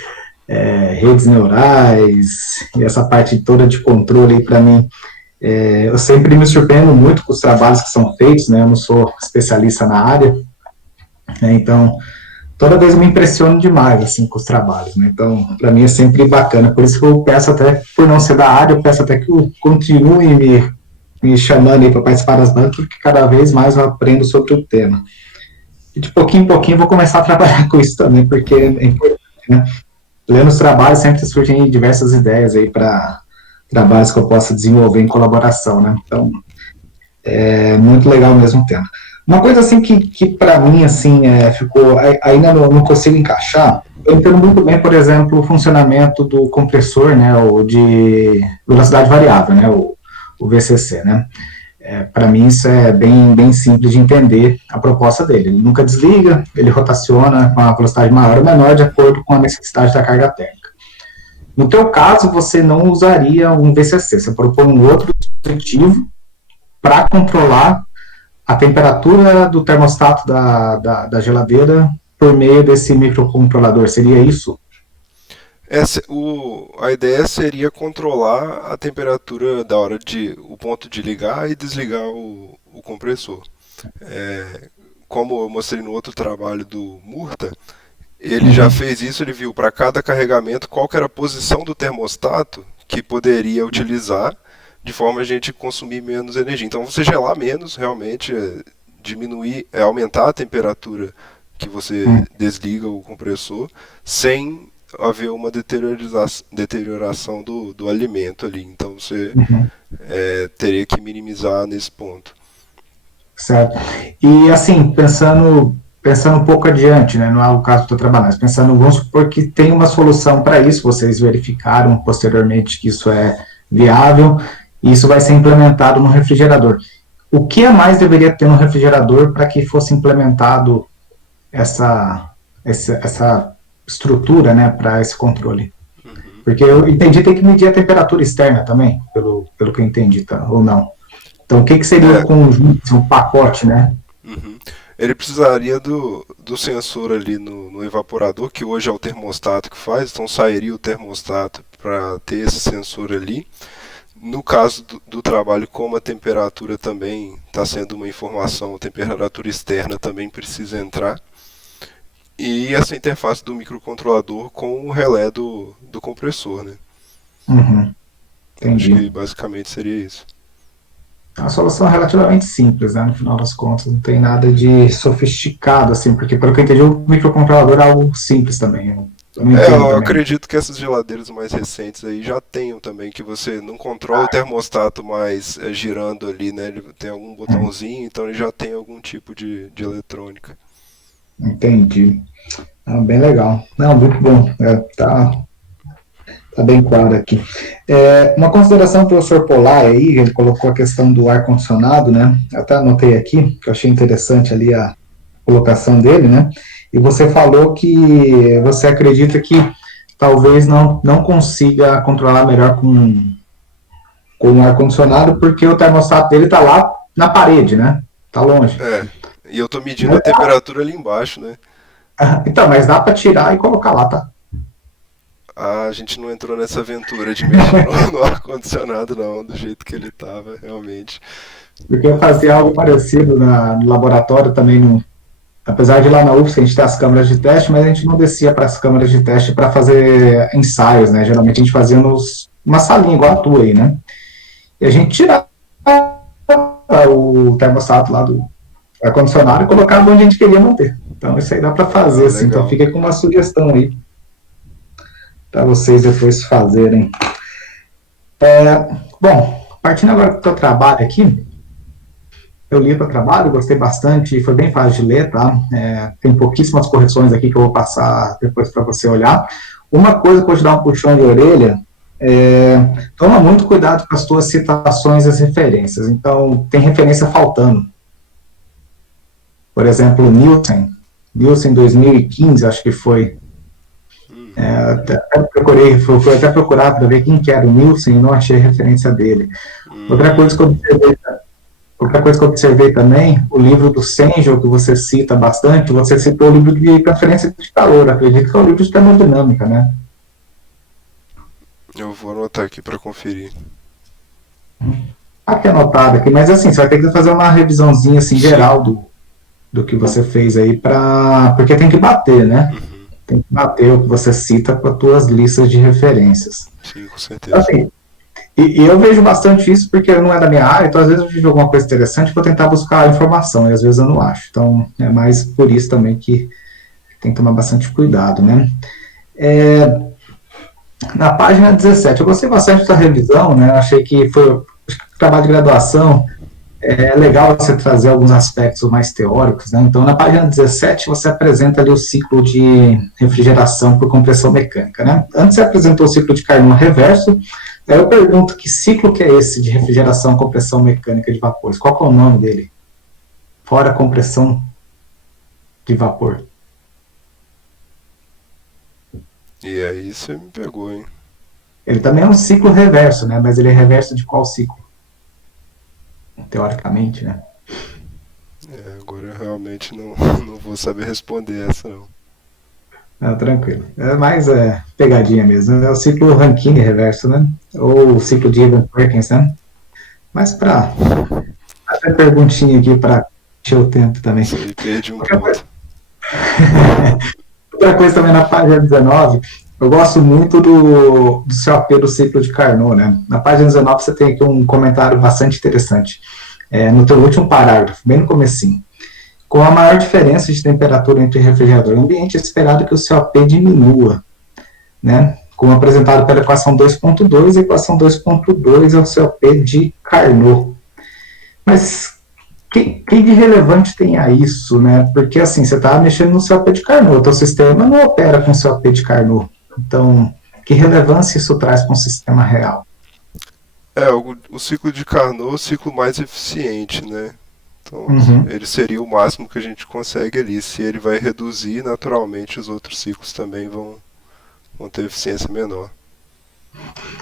redes neurais e essa parte toda de controle para mim, eu sempre me surpreendo muito com os trabalhos que são feitos, né, eu não sou especialista na área, né, então toda vez eu me impressiono demais, assim, com os trabalhos, né? Então, para mim é sempre bacana. Por isso que eu peço até, por não ser da área, eu peço até que eu continue me chamando aí para participar das bancas, porque cada vez mais eu aprendo sobre o tema. E de pouquinho em pouquinho eu vou começar a trabalhar com isso também, porque é importante, né? Lendo os trabalhos sempre surgem diversas ideias aí para trabalhos que eu possa desenvolver em colaboração, né? Então, é muito legal mesmo o tema. Uma coisa assim que para mim assim ficou ainda não consigo encaixar. Eu entendo muito bem, por exemplo, o funcionamento do compressor, né, o de velocidade variável, né, o VCC, né. Para mim isso é bem simples de entender a proposta dele. Ele nunca desliga, ele rotaciona com a velocidade maior ou menor de acordo com a necessidade da carga térmica. No teu caso, você não usaria um VCC, você propõe um outro dispositivo para controlar a temperatura do termostato da geladeira por meio desse microcontrolador. Seria isso? A ideia seria controlar a temperatura da hora o ponto de ligar e desligar o compressor. Como eu mostrei no outro trabalho do Murta, ele já fez isso, ele viu para cada carregamento qual que era a posição do termostato que poderia utilizar de forma a gente consumir menos energia. Então você gelar menos, realmente, diminuir, aumentar a temperatura que você desliga o compressor, sem haver uma deterioração do alimento ali. Então você teria que minimizar nesse ponto. Certo. E assim, pensando um pouco adiante, né, não é o caso que eu estou trabalhando, mas pensando, vamos supor que tem uma solução para isso, vocês verificaram posteriormente que isso é viável, e isso vai ser implementado no refrigerador. O que a mais deveria ter no refrigerador para que fosse implementado essa estrutura, né, para esse controle? Porque eu entendi, tem que medir a temperatura externa também, pelo que eu entendi, tá? Ou não? Então, o que seria o conjunto, o pacote, né? Ele precisaria do sensor ali no evaporador, que hoje é o termostato que faz, então sairia o termostato para ter esse sensor ali. No caso do trabalho, como a temperatura também está sendo uma informação, a temperatura externa também precisa entrar. E essa interface do microcontrolador com o relé do compressor, né? Entendi. Acho que basicamente seria isso. É uma solução relativamente simples, né? No final das contas, não tem nada de sofisticado, assim, porque pelo que eu entendi, o microcontrolador é algo simples também. Eu acredito que essas geladeiras mais recentes aí já tenham também, que você não controla o termostato mais girando ali, né? Ele tem algum botãozinho, então ele já tem algum tipo de eletrônica. Entendi. Bem legal. Não, muito bom. Tá bem claro aqui. Uma consideração do professor Polar aí, ele colocou a questão do ar-condicionado, né? Eu até anotei aqui, que eu achei interessante ali a colocação dele, né? E você falou que você acredita que talvez não consiga controlar melhor com o ar-condicionado, porque o termostato dele está lá na parede, né? Está longe. E eu estou medindo a temperatura ali embaixo, né? Então, mas dá para tirar e colocar lá, tá? A gente não entrou nessa aventura de mexer no ar-condicionado, não, do jeito que ele estava, realmente. Porque eu fazia algo parecido no laboratório também, apesar de lá na UFSC a gente ter as câmeras de teste, mas a gente não descia para as câmeras de teste para fazer ensaios, né? Geralmente a gente fazia uma salinha igual a tua aí, né? E a gente tirava o termostato lá do ar-condicionado e colocava onde a gente queria manter. Então isso aí dá para fazer, assim. Então fica com uma sugestão aí para vocês depois fazerem. Bom, partindo agora do teu trabalho aqui, eu li o teu trabalho, gostei bastante, foi bem fácil de ler, tá? Tem pouquíssimas correções aqui que eu vou passar depois para você olhar. Uma coisa que eu vou te dar um puxão de orelha, toma muito cuidado com as tuas citações e as referências. Então, tem referência faltando. Por exemplo, Nielsen 2015, acho que foi. Fui até procurar para ver quem que era o Nielsen e não achei referência dele. Outra coisa que eu observei também, o livro do Sengel, que você cita bastante, você citou o livro de transferência de calor, acredito que é o livro de termodinâmica, né? Eu vou anotar aqui para conferir. Aqui anotado aqui, mas assim, você vai ter que fazer uma revisãozinha assim, geral do que você fez aí, porque tem que bater, né? Tem que bater o que você cita com as tuas listas de referências. Sim, com certeza. Assim, e eu vejo bastante isso porque não é da minha área, então às vezes eu vejo alguma coisa interessante, vou tentar buscar informação, e às vezes eu não acho. Então, é mais por isso também que tem que tomar bastante cuidado, né? Na página 17, eu gostei bastante dessa revisão, né? Achei que foi trabalho de graduação, é legal você trazer alguns aspectos mais teóricos, né? Então, na página 17, você apresenta ali o ciclo de refrigeração por compressão mecânica, né? Antes você apresentou o ciclo de Carnot reverso, aí eu pergunto que ciclo que é esse de refrigeração compressão mecânica de vapores? Qual que é o nome dele? Fora compressão de vapor. E aí você me pegou, hein? Ele também é um ciclo reverso, né? Mas ele é reverso de qual ciclo? Teoricamente, né? Agora eu realmente não vou saber responder essa, não. Não, tranquilo. É mais pegadinha mesmo. É o ciclo Rankine reverso, né? Ou o ciclo de Evans-Perkins, né? Mas para fazer perguntinha aqui para encher o tempo também. Você perdi um ponto. Outra coisa também na página 19, eu gosto muito do COP do ciclo de Carnot, né? Na página 19 você tem aqui um comentário bastante interessante. No teu último parágrafo, bem no comecinho. Com a maior diferença de temperatura entre refrigerador e ambiente, é esperado que o COP diminua, né? Como apresentado pela equação 2.2, a equação 2.2 é o COP de Carnot. Mas que de relevante tem a isso, né? Porque assim, você está mexendo no COP de Carnot, o teu sistema não opera com COP de Carnot. Então, que relevância isso traz para um sistema real? O ciclo de Carnot é o ciclo mais eficiente, né? Então, ele seria o máximo que a gente consegue ali. Se ele vai reduzir, naturalmente os outros ciclos também vão ter eficiência menor.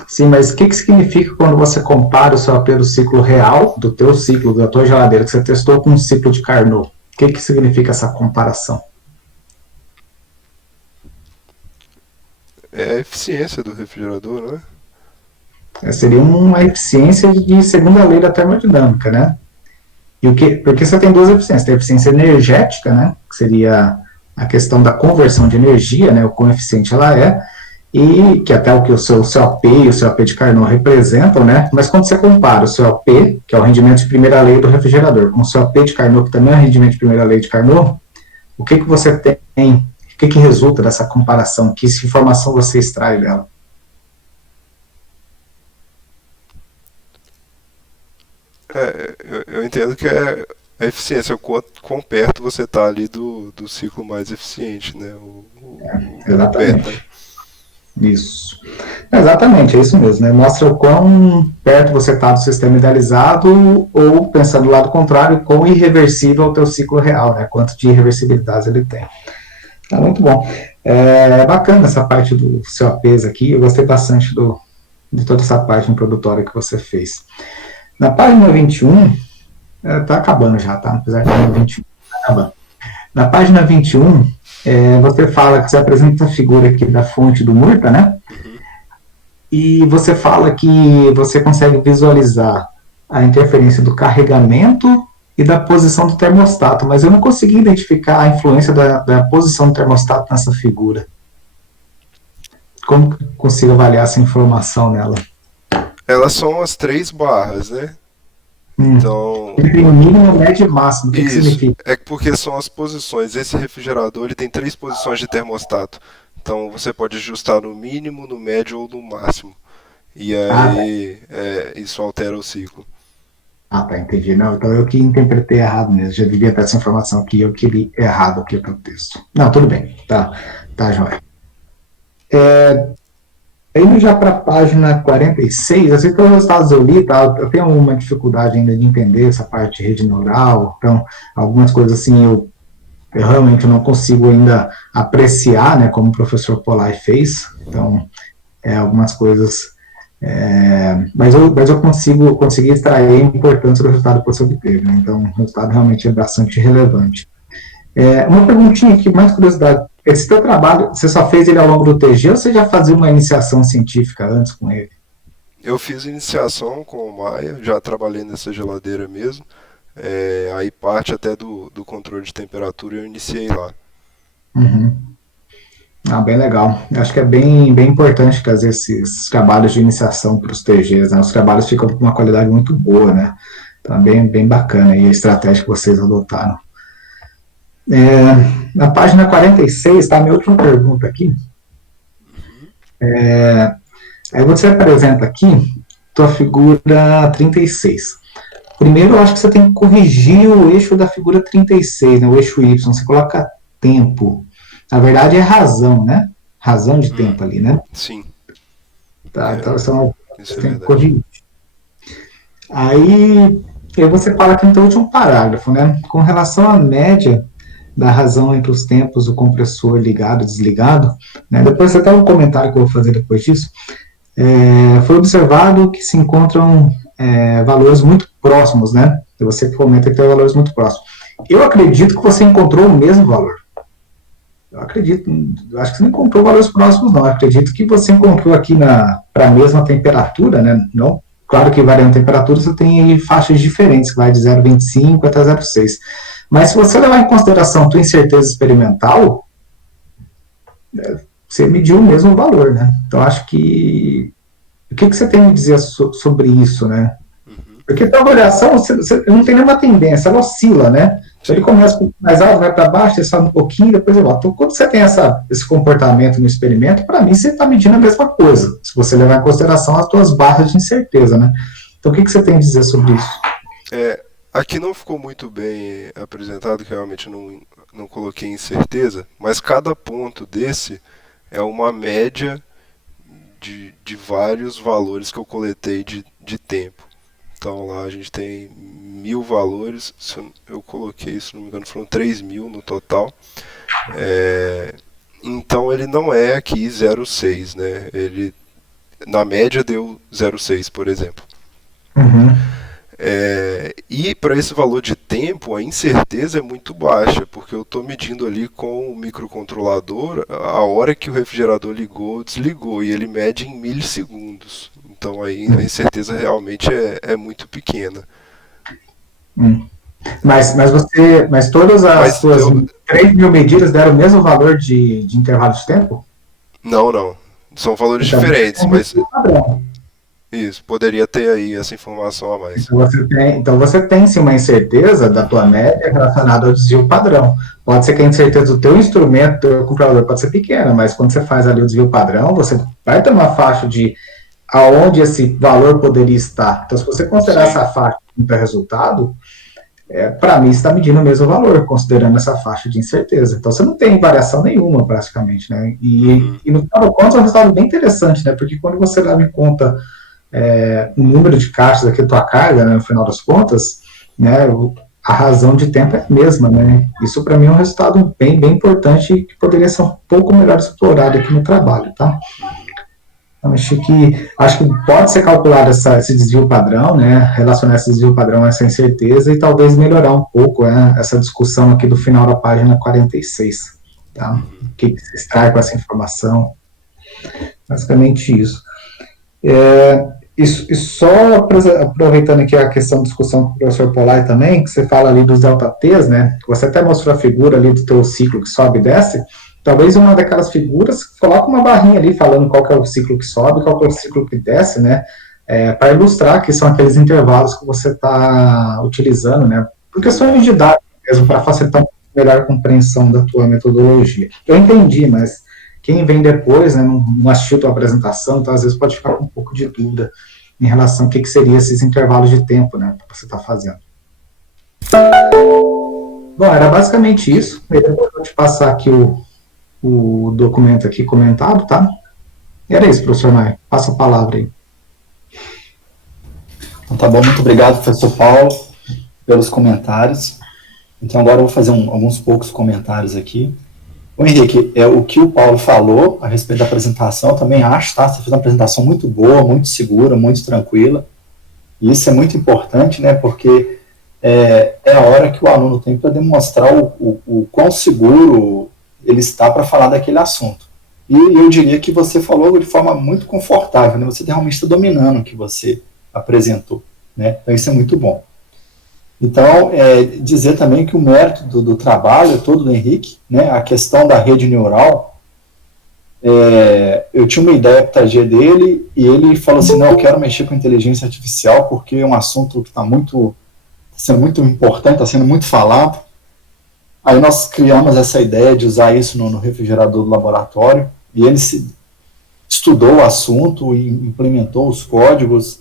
Sim, mas o que significa quando você compara o COP do ciclo real, do teu ciclo, da tua geladeira, que você testou com um ciclo de Carnot? O que significa essa comparação? É a eficiência do refrigerador, não é? Seria uma eficiência de segunda lei da termodinâmica, né? Porque você tem duas eficiências. Tem a eficiência energética, né? Que seria a questão da conversão de energia, né? O quão eficiente ela é, e que até o que o seu COP e o COP de Carnot representam, né? Mas quando você compara o COP, que é o rendimento de primeira lei do refrigerador, com o COP de Carnot, que também é o rendimento de primeira lei de Carnot, o que você tem, o que resulta dessa comparação? Que informação você extrai dela? Eu entendo que é a eficiência, quão perto você está ali do ciclo mais eficiente, né? Exatamente. Beta. Isso. Exatamente, é isso mesmo, né? Mostra o quão perto você está do sistema idealizado, ou, pensando do lado contrário, quão irreversível é o teu ciclo real, né? Quanto de irreversibilidade ele tem. Tá muito bom. É bacana essa parte do COPs aqui, eu gostei bastante de toda essa parte introdutória que você fez. Na página 21, tá acabando já, tá? Apesar de na 21, tá acabando. Na página 21, você fala que você apresenta a figura aqui da fonte do Murta, né? E você fala que você consegue visualizar a interferência do carregamento e da posição do termostato, mas eu não consegui identificar a influência da posição do termostato nessa figura. Como que eu consigo avaliar essa informação nela? Elas são as 3 barras, né? Então, ele tem o mínimo, médio e máximo. O que significa? É porque são as posições. Esse refrigerador ele tem 3 posições de termostato. Então você pode ajustar no mínimo, no médio ou no máximo. E aí isso altera o ciclo. Ah, tá, entendi. Não, então eu que interpretei errado mesmo. Já devia ter essa informação aqui, eu que li errado aqui no texto. Não, tudo bem. Tá, joia. Indo já para a página 46, assim que os resultados eu li, tá, eu tenho uma dificuldade ainda de entender essa parte de rede neural, então algumas coisas assim eu realmente não consigo ainda apreciar, né, como o professor Polai fez, então algumas coisas, mas eu consegui extrair a importância do resultado que você obteve, né, então o resultado realmente é bastante relevante. Uma perguntinha aqui, mais curiosidade. Esse teu trabalho, você só fez ele ao longo do TG ou você já fazia uma iniciação científica antes com ele? Eu fiz iniciação com o Maia, já trabalhei nessa geladeira mesmo. Aí parte até do controle de temperatura e eu iniciei lá. Uhum. Bem legal. Acho que é bem importante fazer esses trabalhos de iniciação para os TGs, né? Os trabalhos ficam com uma qualidade muito boa, né? Então é bem bacana aí a estratégia que vocês adotaram. Na página 46, tá? Minha última pergunta aqui. Aí você apresenta aqui tua figura 36. Primeiro, eu acho que você tem que corrigir o eixo da figura 36, né? O eixo Y. Você coloca tempo. Na verdade, é razão, né? Razão de tempo ali, né? Sim. Tá, então Isso você é tem que verdade. corrigir. Aí você fala aqui no teu último parágrafo, né? Com relação à média da razão entre os tempos do compressor ligado e desligado, né? Depois você tem um comentário que eu vou fazer depois disso. Foi observado que se encontram valores muito próximos, né? Você comenta que tem valores muito próximos. Eu acredito que você encontrou o mesmo valor. Acho que você não encontrou valores próximos, não. Eu acredito que você encontrou aqui para a mesma temperatura, né? Não, claro que variando a temperatura, você tem aí faixas diferentes, que vai de 0,25 até 0,6. Mas se você levar em consideração a tua incerteza experimental, você mediu o mesmo valor, né? Então, acho que... O que você tem a dizer sobre isso, né? Porque a avaliação, você não tem nenhuma tendência, ela oscila, né? Ele começa mais alto, vai para baixo, ele sobe um pouquinho, depois ele volta. Então, quando você tem esse comportamento no experimento, para mim, você está medindo a mesma coisa, se você levar em consideração as suas barras de incerteza, né? Então, o que você tem a dizer sobre isso? Aqui não ficou muito bem apresentado, que realmente não coloquei incerteza, mas cada ponto desse é uma média de vários valores que eu coletei de tempo. Então lá a gente tem 1000 valores, se eu coloquei, se não me engano, foram 3000 no total. Então ele não é aqui 0,6, né? Ele na média deu 0,6, por exemplo. E para esse valor de tempo, a incerteza é muito baixa, porque eu estou medindo ali com o microcontrolador a hora que o refrigerador ligou ou desligou, e ele mede em milissegundos. Então aí a incerteza realmente é muito pequena. Mas todas as suas 3.000 medidas deram o mesmo valor de intervalo de tempo? Não. São valores Então, diferentes, mas... Isso, poderia ter aí essa informação a mais. Então você tem sim uma incerteza da tua média relacionada ao desvio padrão. Pode ser que a incerteza do teu instrumento, do teu computador, pode ser pequena, mas quando você faz ali o desvio padrão, você vai ter uma faixa de aonde esse valor poderia estar. Então, se você considerar essa faixa como resultado, para mim está medindo o mesmo valor, considerando essa faixa de incerteza. Então, você não tem variação nenhuma, praticamente, né? E no final das contas, é um resultado bem interessante, né? Porque quando você leva em conta o número de caixas aqui da tua carga, né, no final das contas, né, a razão de tempo é a mesma, né? Isso para mim é um resultado bem importante e que poderia ser um pouco melhor explorado aqui no trabalho, tá? Então, acho que pode ser calculado esse desvio padrão, né? Relacionar esse desvio padrão a essa incerteza e talvez melhorar um pouco essa discussão aqui do final da página 46, tá? O que se extrai com essa informação? Basicamente isso. E só aproveitando aqui a questão da discussão com o professor Polai também, que você fala ali dos delta T's, né? Você até mostrou a figura ali do teu ciclo que sobe e desce. Talvez uma daquelas figuras coloque uma barrinha ali falando qual que é o ciclo que sobe, qual que é o ciclo que desce, né? Para ilustrar que são aqueles intervalos que você está utilizando, né? Por questões de dados mesmo, para facilitar melhor a compreensão da tua metodologia. Eu entendi, mas quem vem depois, né, não assistiu a tua apresentação, então às vezes pode ficar com um pouco de dúvida em relação ao que seriam esses intervalos de tempo, né, que você está fazendo. Bom, era basicamente isso. Eu vou te passar aqui o documento aqui comentado, tá? E era isso, professor Maia. Passa a palavra aí. Então tá bom, muito obrigado, professor Paulo, pelos comentários. Então agora eu vou fazer alguns poucos comentários aqui. O Henrique, o que o Paulo falou a respeito da apresentação, eu também acho, tá? Você fez uma apresentação muito boa, muito segura, muito tranquila. E isso é muito importante, né? Porque é a hora que o aluno tem para demonstrar o quão seguro ele está para falar daquele assunto. E eu diria que você falou de forma muito confortável, né? Você realmente está dominando o que você apresentou, né? Então isso é muito bom. Então, dizer também que o mérito do trabalho todo do Henrique, né, a questão da rede neural, eu tinha uma ideia para trazer dele e ele falou assim, não, eu quero mexer com inteligência artificial porque é um assunto que está sendo muito importante, está sendo muito falado. Aí nós criamos essa ideia de usar isso no refrigerador do laboratório e ele estudou o assunto e implementou os códigos.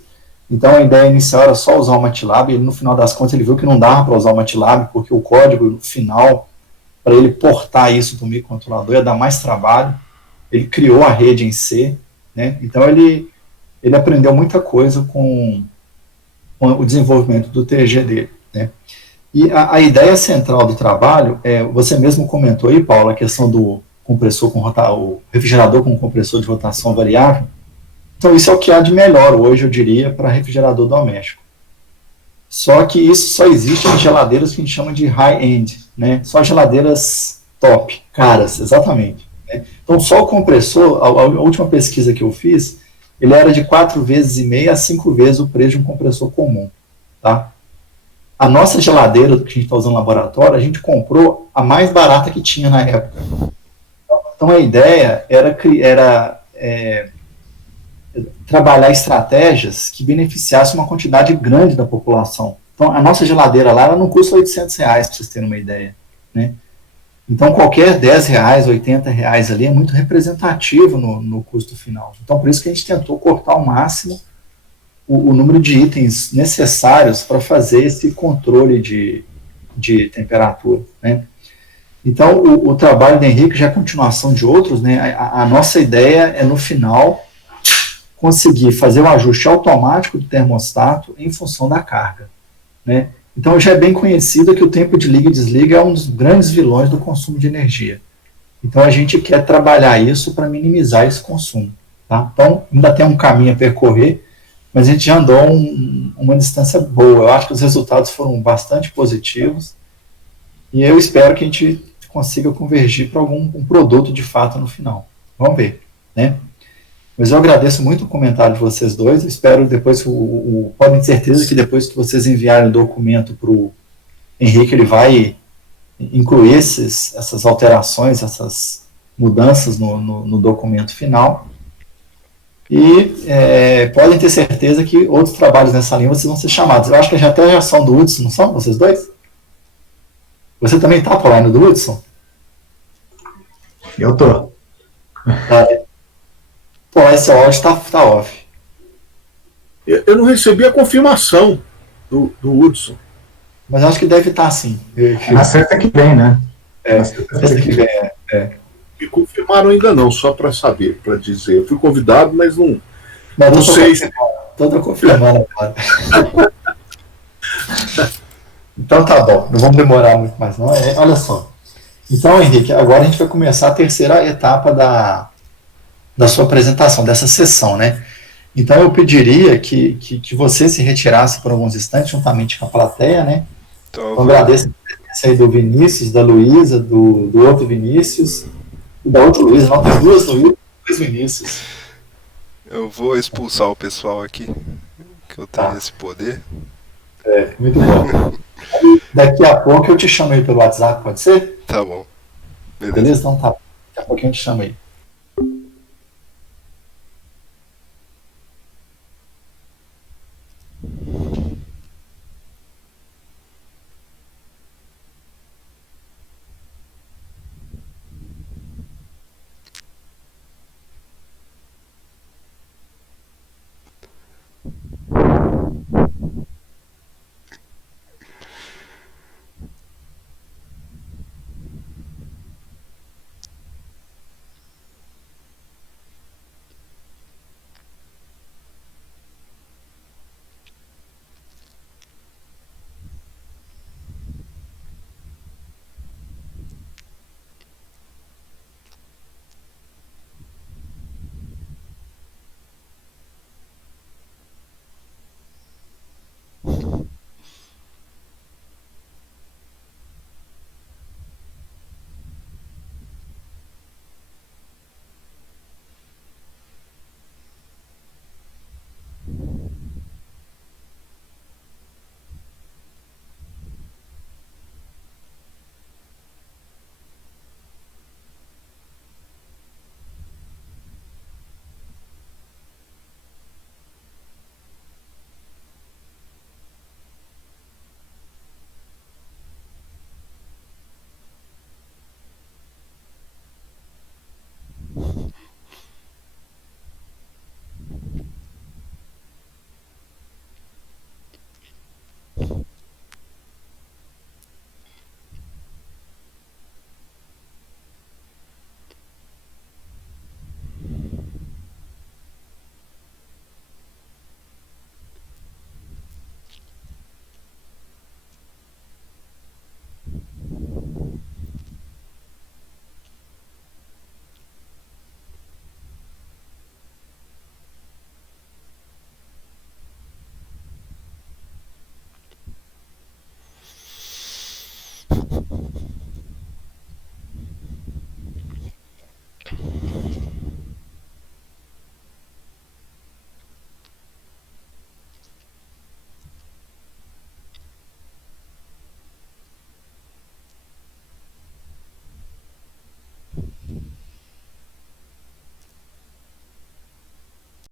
Então a ideia inicial era só usar o MATLAB e no final das contas ele viu que não dava para usar o MATLAB porque o código final, para ele portar isso do microcontrolador ia dar mais trabalho. Ele criou a rede em C, né? Então ele aprendeu muita coisa com o desenvolvimento do TG dele, né? E a ideia central do trabalho, você mesmo comentou aí, Paulo, a questão do compressor o refrigerador com compressor de rotação variável. Então isso é o que há de melhor hoje, eu diria, para refrigerador doméstico. Só que isso só existe em geladeiras que a gente chama de high-end, né? Só geladeiras top, caras, exatamente. Né? Então só o compressor, a última pesquisa que eu fiz, ele era de 4,5 vezes a 5 vezes o preço de um compressor comum, tá? A nossa geladeira que a gente está usando no laboratório, a gente comprou a mais barata que tinha na época. Então a ideia era trabalhar estratégias que beneficiassem uma quantidade grande da população. Então a nossa geladeira lá ela não custa R$800, para vocês terem uma ideia, né? Então qualquer R$10, R$80 ali é muito representativo no custo final. Então por isso que a gente tentou cortar ao máximo o número de itens necessários para fazer esse controle de temperatura, né? Então, o trabalho do Henrique já é continuação de outros, né? A nossa ideia é, no final, conseguir fazer o ajuste automático do termostato em função da carga, né? Então, já é bem conhecido que o tempo de liga e desliga é um dos grandes vilões do consumo de energia. Então, a gente quer trabalhar isso para minimizar esse consumo, tá? Então, ainda tem um caminho a percorrer, mas a gente já andou uma distância boa. Eu acho que os resultados foram bastante positivos e eu espero que a gente consiga convergir para um produto de fato no final. Vamos ver, né? Mas eu agradeço muito o comentário de vocês dois. Eu espero depois, podem ter certeza que depois que vocês enviarem o documento para o Henrique, ele vai incluir essas alterações, essas mudanças no documento final. E podem ter certeza que outros trabalhos nessa linha vocês vão ser chamados. Eu acho que até já são do Hudson, não são vocês dois? Você também está, Paulo, do Hudson? Eu tô. Pô, esse áudio está off. Eu não recebi a confirmação do Hudson. Mas acho que deve estar sim. Na sexta que vem, né? Na sexta que vem, Me confirmaram ainda não, só para saber, para dizer. Eu fui convidado, mas não sei. Estou confirmando agora. Então tá bom, não vamos demorar muito mais não. Olha só. Então, Henrique, agora a gente vai começar a terceira etapa da sua apresentação, dessa sessão, né? Então eu pediria que você se retirasse por alguns instantes, juntamente com a plateia, né? Então, agradeço a presença aí do Vinícius, da Luísa, do outro Vinícius, e da outra Luísa, não, tem duas Luísa, dois Vinícius. Eu vou expulsar o pessoal aqui, que eu tenho esse poder. Muito bom. Daqui a pouco eu te chamo aí pelo WhatsApp, pode ser? Tá bom. Beleza? Então tá. Daqui a pouquinho eu te chamo aí.